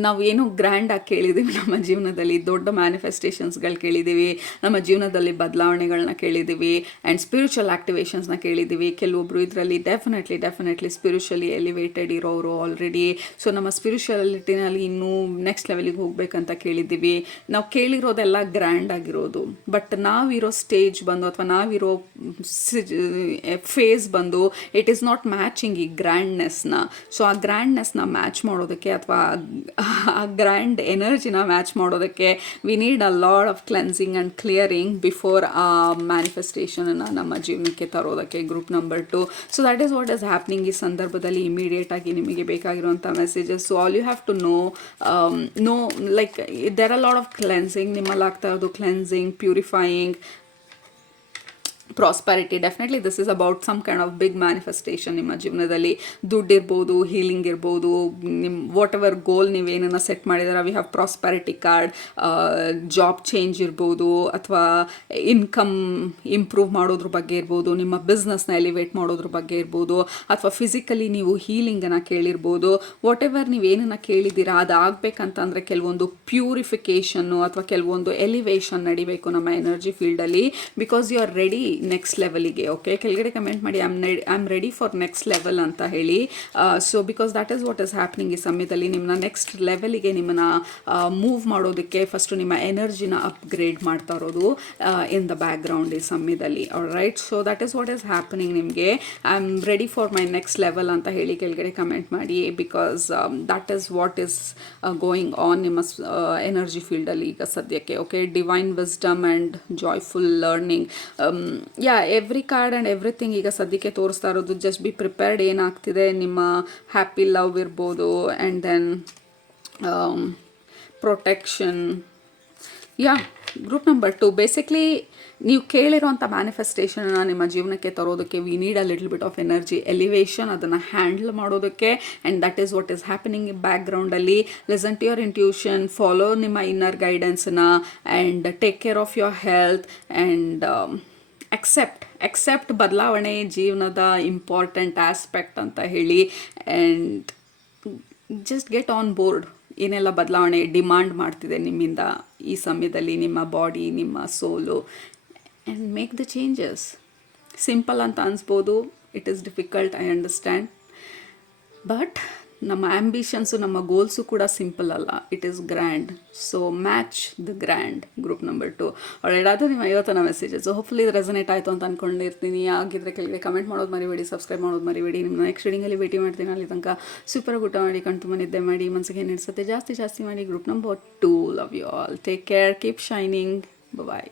ನಾವು ಏನೋ ಗ್ರ್ಯಾಂಡಾಗಿ ಕೇಳಿದ್ದೀವಿ ನಮ್ಮ ಜೀವನದಲ್ಲಿ, ದೊಡ್ಡ ಮ್ಯಾನಿಫೆಸ್ಟೇಷನ್ಸ್ಗಳು ಕೇಳಿದ್ದೀವಿ, ನಮ್ಮ ಜೀವನದಲ್ಲಿ ಬದಲಾವಣೆಗಳನ್ನ ಕೇಳಿದ್ದೀವಿ, ಆ್ಯಂಡ್ ಸ್ಪಿರಿಚುವಲ್ ಆ್ಯಕ್ಟಿವೇಶನ್ಸ್ನ ಕೇಳಿದ್ದೀವಿ. ಕೆಲವೊಬ್ಬರು ಇದರಲ್ಲಿ ಡೆಫಿನೆಟ್ಲಿ ಸ್ಪಿರಿಚುವಲಿ ಎಲಿವೇಟೆಡ್ ಇರೋರು ಆಲ್ರೆಡಿ. ಸೊ ನಮ್ಮ ಸ್ಪಿರಿಚುವಲಿಟಿನಲ್ಲಿ ಇನ್ನೂ ನೆಕ್ಸ್ಟ್ ಲೆವೆಲಿಗೆ ಹೋಗ್ಬೇಕಂತ ಕೇಳಿದ್ದೀವಿ. ನಾವು ಕೇಳಿರೋದೆಲ್ಲ ಗ್ರ್ಯಾಂಡ್ ಆಗಿರೋದು, ಬಟ್ ನಾವಿರೋ ಸ್ಟೇಜ್ ಬಂದು, ಅಥವಾ ನಾವಿರೋ ಫೇಸ್ ಬಂದು, ಇಟ್ ಈಸ್ ನಾಟ್ ಮ್ಯಾಚಿಂಗ್ ಈ ಗ್ರ್ಯಾಂಡ್ನೆಸ್ನ. ಸೊ ಆ ಗ್ರ್ಯಾಂಡ್ನೆಸ್ನ ಮ್ಯಾಚ್ ಮಾಡೋದಕ್ಕೆ, ಅಥವಾ ಆ ಗ್ರ್ಯಾಂಡ್ ಎನರ್ಜಿನ ಮ್ಯಾಚ್ ಮಾಡೋದಕ್ಕೆ, we need a lot of cleansing and clearing before ಆ ಮ್ಯಾನಿಫೆಸ್ಟೇಷನನ್ನು ನಮ್ಮ ಜೀವನಕ್ಕೆ ತರೋದಕ್ಕೆ. Group number 2, so that is what is happening ಈ ಸಂದರ್ಭದಲ್ಲಿ. ಇಮಿಡಿಯೇಟಾಗಿ ನಿಮಗೆ ಬೇಕಾಗಿರುವಂಥ messages. So all you have to know like there are lot of cleansing ನಿಮ್ಮಲ್ಲಿ ಆಗ್ತಾ ಇರೋದು, cleansing, purifying, prosperity. Definitely this is about some kind of big manifestation ನಿಮ್ಮ ಜೀವನದಲ್ಲಿ. ದುಡ್ಡು ಇರ್ಬೋದು, ಹೀಲಿಂಗ್ ಇರ್ಬೋದು, ನಿಮ್ಮ ವಾಟ್ ಎವರ್ ಗೋಲ್ ನೀವೇನನ್ನು ಸೆಟ್ ಮಾಡಿದಾರೆ, we have prosperity card. Job change ಇರ್ಬೋದು, ಅಥವಾ ಇನ್ಕಮ್ ಇಂಪ್ರೂವ್ ಮಾಡೋದ್ರ ಬಗ್ಗೆ ಇರ್ಬೋದು, ನಿಮ್ಮ ಬಿಸ್ನೆಸ್ನ ಎಲಿವೇಟ್ ಮಾಡೋದ್ರ ಬಗ್ಗೆ ಇರ್ಬೋದು, ಅಥವಾ ಫಿಸಿಕಲಿ ನೀವು ಹೀಲಿಂಗನ್ನು ಕೇಳಿರ್ಬೋದು. ವಾಟ್ ಎವರ್ ನೀವೇನನ್ನು ಕೇಳಿದ್ದೀರಾ ಅದು ಆಗಬೇಕಂತಂದರೆ ಕೆಲವೊಂದು ಪ್ಯೂರಿಫಿಕೇಷನ್ನು ಅಥವಾ ಕೆಲವೊಂದು ಎಲಿವೇಷನ್ ನಡಿಬೇಕು ನಮ್ಮ ಎನರ್ಜಿ ಫೀಲ್ಡಲ್ಲಿ, because you are ready next ಲೆವೆಲಿಗೆ. ಓಕೆ, ಕೆಳಗಡೆ ಕಮೆಂಟ್ ಮಾಡಿ, I am ready for next level ಅಂತ ಹೇಳಿ. So because that is what is happening ಈ ಸಮಯದಲ್ಲಿ. ನಿಮ್ಮನ್ನ ನೆಕ್ಸ್ಟ್ ಲೆವೆಲಿಗೆ ನಿಮ್ಮನ್ನ ಮೂವ್ ಮಾಡೋದಕ್ಕೆ ಫಸ್ಟು ನಿಮ್ಮ ಎನರ್ಜಿನ ಅಪ್ಗ್ರೇಡ್ ಮಾಡ್ತಾ ಇರೋದು ಇನ್ ದ ಬ್ಯಾಕ್ಗ್ರೌಂಡ್ ಈ ಸಮಯದಲ್ಲಿ. Right, so that is what is happening ನಿಮಗೆ. I am ready for my next level ಅಂತ ಹೇಳಿ ಕೆಳಗಡೆ ಕಮೆಂಟ್ ಮಾಡಿ, because that is what is going on ನಿಮ್ಮ ಎನರ್ಜಿ ಫೀಲ್ಡಲ್ಲಿ ಈಗ ಸದ್ಯಕ್ಕೆ. Okay, divine wisdom and joyful learning. Every card and everything ಈಗ ಸದ್ಯಕ್ಕೆ ತೋರಿಸ್ತಾ ಇರೋದು. ಜಸ್ಟ್ ಬಿ ಪ್ರಿಪೇರ್ಡ್ ಏನಾಗ್ತಿದೆ, ನಿಮ್ಮ ಹ್ಯಾಪಿ ಲವ್ ಇರ್ಬೋದು, and then protection. Group number 2 basically ನೀವು ಕೇಳಿರೋಂಥ ಮ್ಯಾನಿಫೆಸ್ಟೇಷನ್ನ ನಿಮ್ಮ ಜೀವನಕ್ಕೆ ತರೋದಕ್ಕೆ we need a little bit of energy elevation, ಅದನ್ನು ಹ್ಯಾಂಡಲ್ ಮಾಡೋದಕ್ಕೆ. And that is what is happening in ಬ್ಯಾಕ್ಗ್ರೌಂಡಲ್ಲಿ. Listen to your intuition, follow ನಿಮ್ಮ ಇನ್ನರ್ ಗೈಡೆನ್ಸ್ನ, and take care of your health, and accept ಬದಲಾವಣೆ ಜೀವನದ ಇಂಪಾರ್ಟೆಂಟ್ ಆಸ್ಪೆಕ್ಟ್ ಅಂತ ಹೇಳಿ. And just get on board. ಏನೆಲ್ಲ ಬದಲಾವಣೆ ಡಿಮಾಂಡ್ ಮಾಡ್ತಿದೆ ನಿಮ್ಮಿಂದ ಈ ಸಮಯದಲ್ಲಿ, ನಿಮ್ಮ ಬಾಡಿ, ನಿಮ್ಮ soul, and make the changes. Simple ಅಂತ ಅನಿಸ್ಬೋದು, it is difficult, I understand. But ನಮ್ಮ ಆ್ಯಂಬಿಷನ್ಸು, ನಮ್ಮ ಗೋಲ್ಸು ಕೂಡ ಸಿಂಪಲ್ ಅಲ್ಲ, it is grand. So match the grand. Group number 2 ಒಳ್ಳೆಯದಾದ ನಿಮ್ಮ ಇವತ್ತಿನ ಮೆಸೇಜಸ್. ಹೋಪ್ಫುಲಿ ಇದು ರೆಸನೇಟ್ ಆಯಿತು ಅಂತ ಅಂದ್ಕೊಂಡಿರ್ತೀನಿ. ಆಗಿದ್ರೆ ಕೆಳಗೆ ಕಮೆಂಟ್ ಮಾಡೋದು ಮರಿಬೇಡಿ, ಸಬ್ಸ್ಕ್ರೈಬ್ ಮಾಡೋದು ಮರಿಬೇಡಿ. ನಿಮ್ಮ ನೆಕ್ಸ್ಟ್ ರೀಡಿಂಗಲ್ಲಿ ಭೇಟಿ ಮಾಡ್ತೀನಿ. ಅಲ್ಲಿ ತನಕ ಸೂಪರ್ ಊಟ ಮಾಡಿ, ಕಣ್ ತುಂಬ ನಿದ್ದೆ ಮಾಡಿ, ಮನಸ್ಸಿಗೆ ಏನು ಜಾಸ್ತಿ ಮಾಡಿ. Group number 2 love you all. Take care, keep shining. Bye.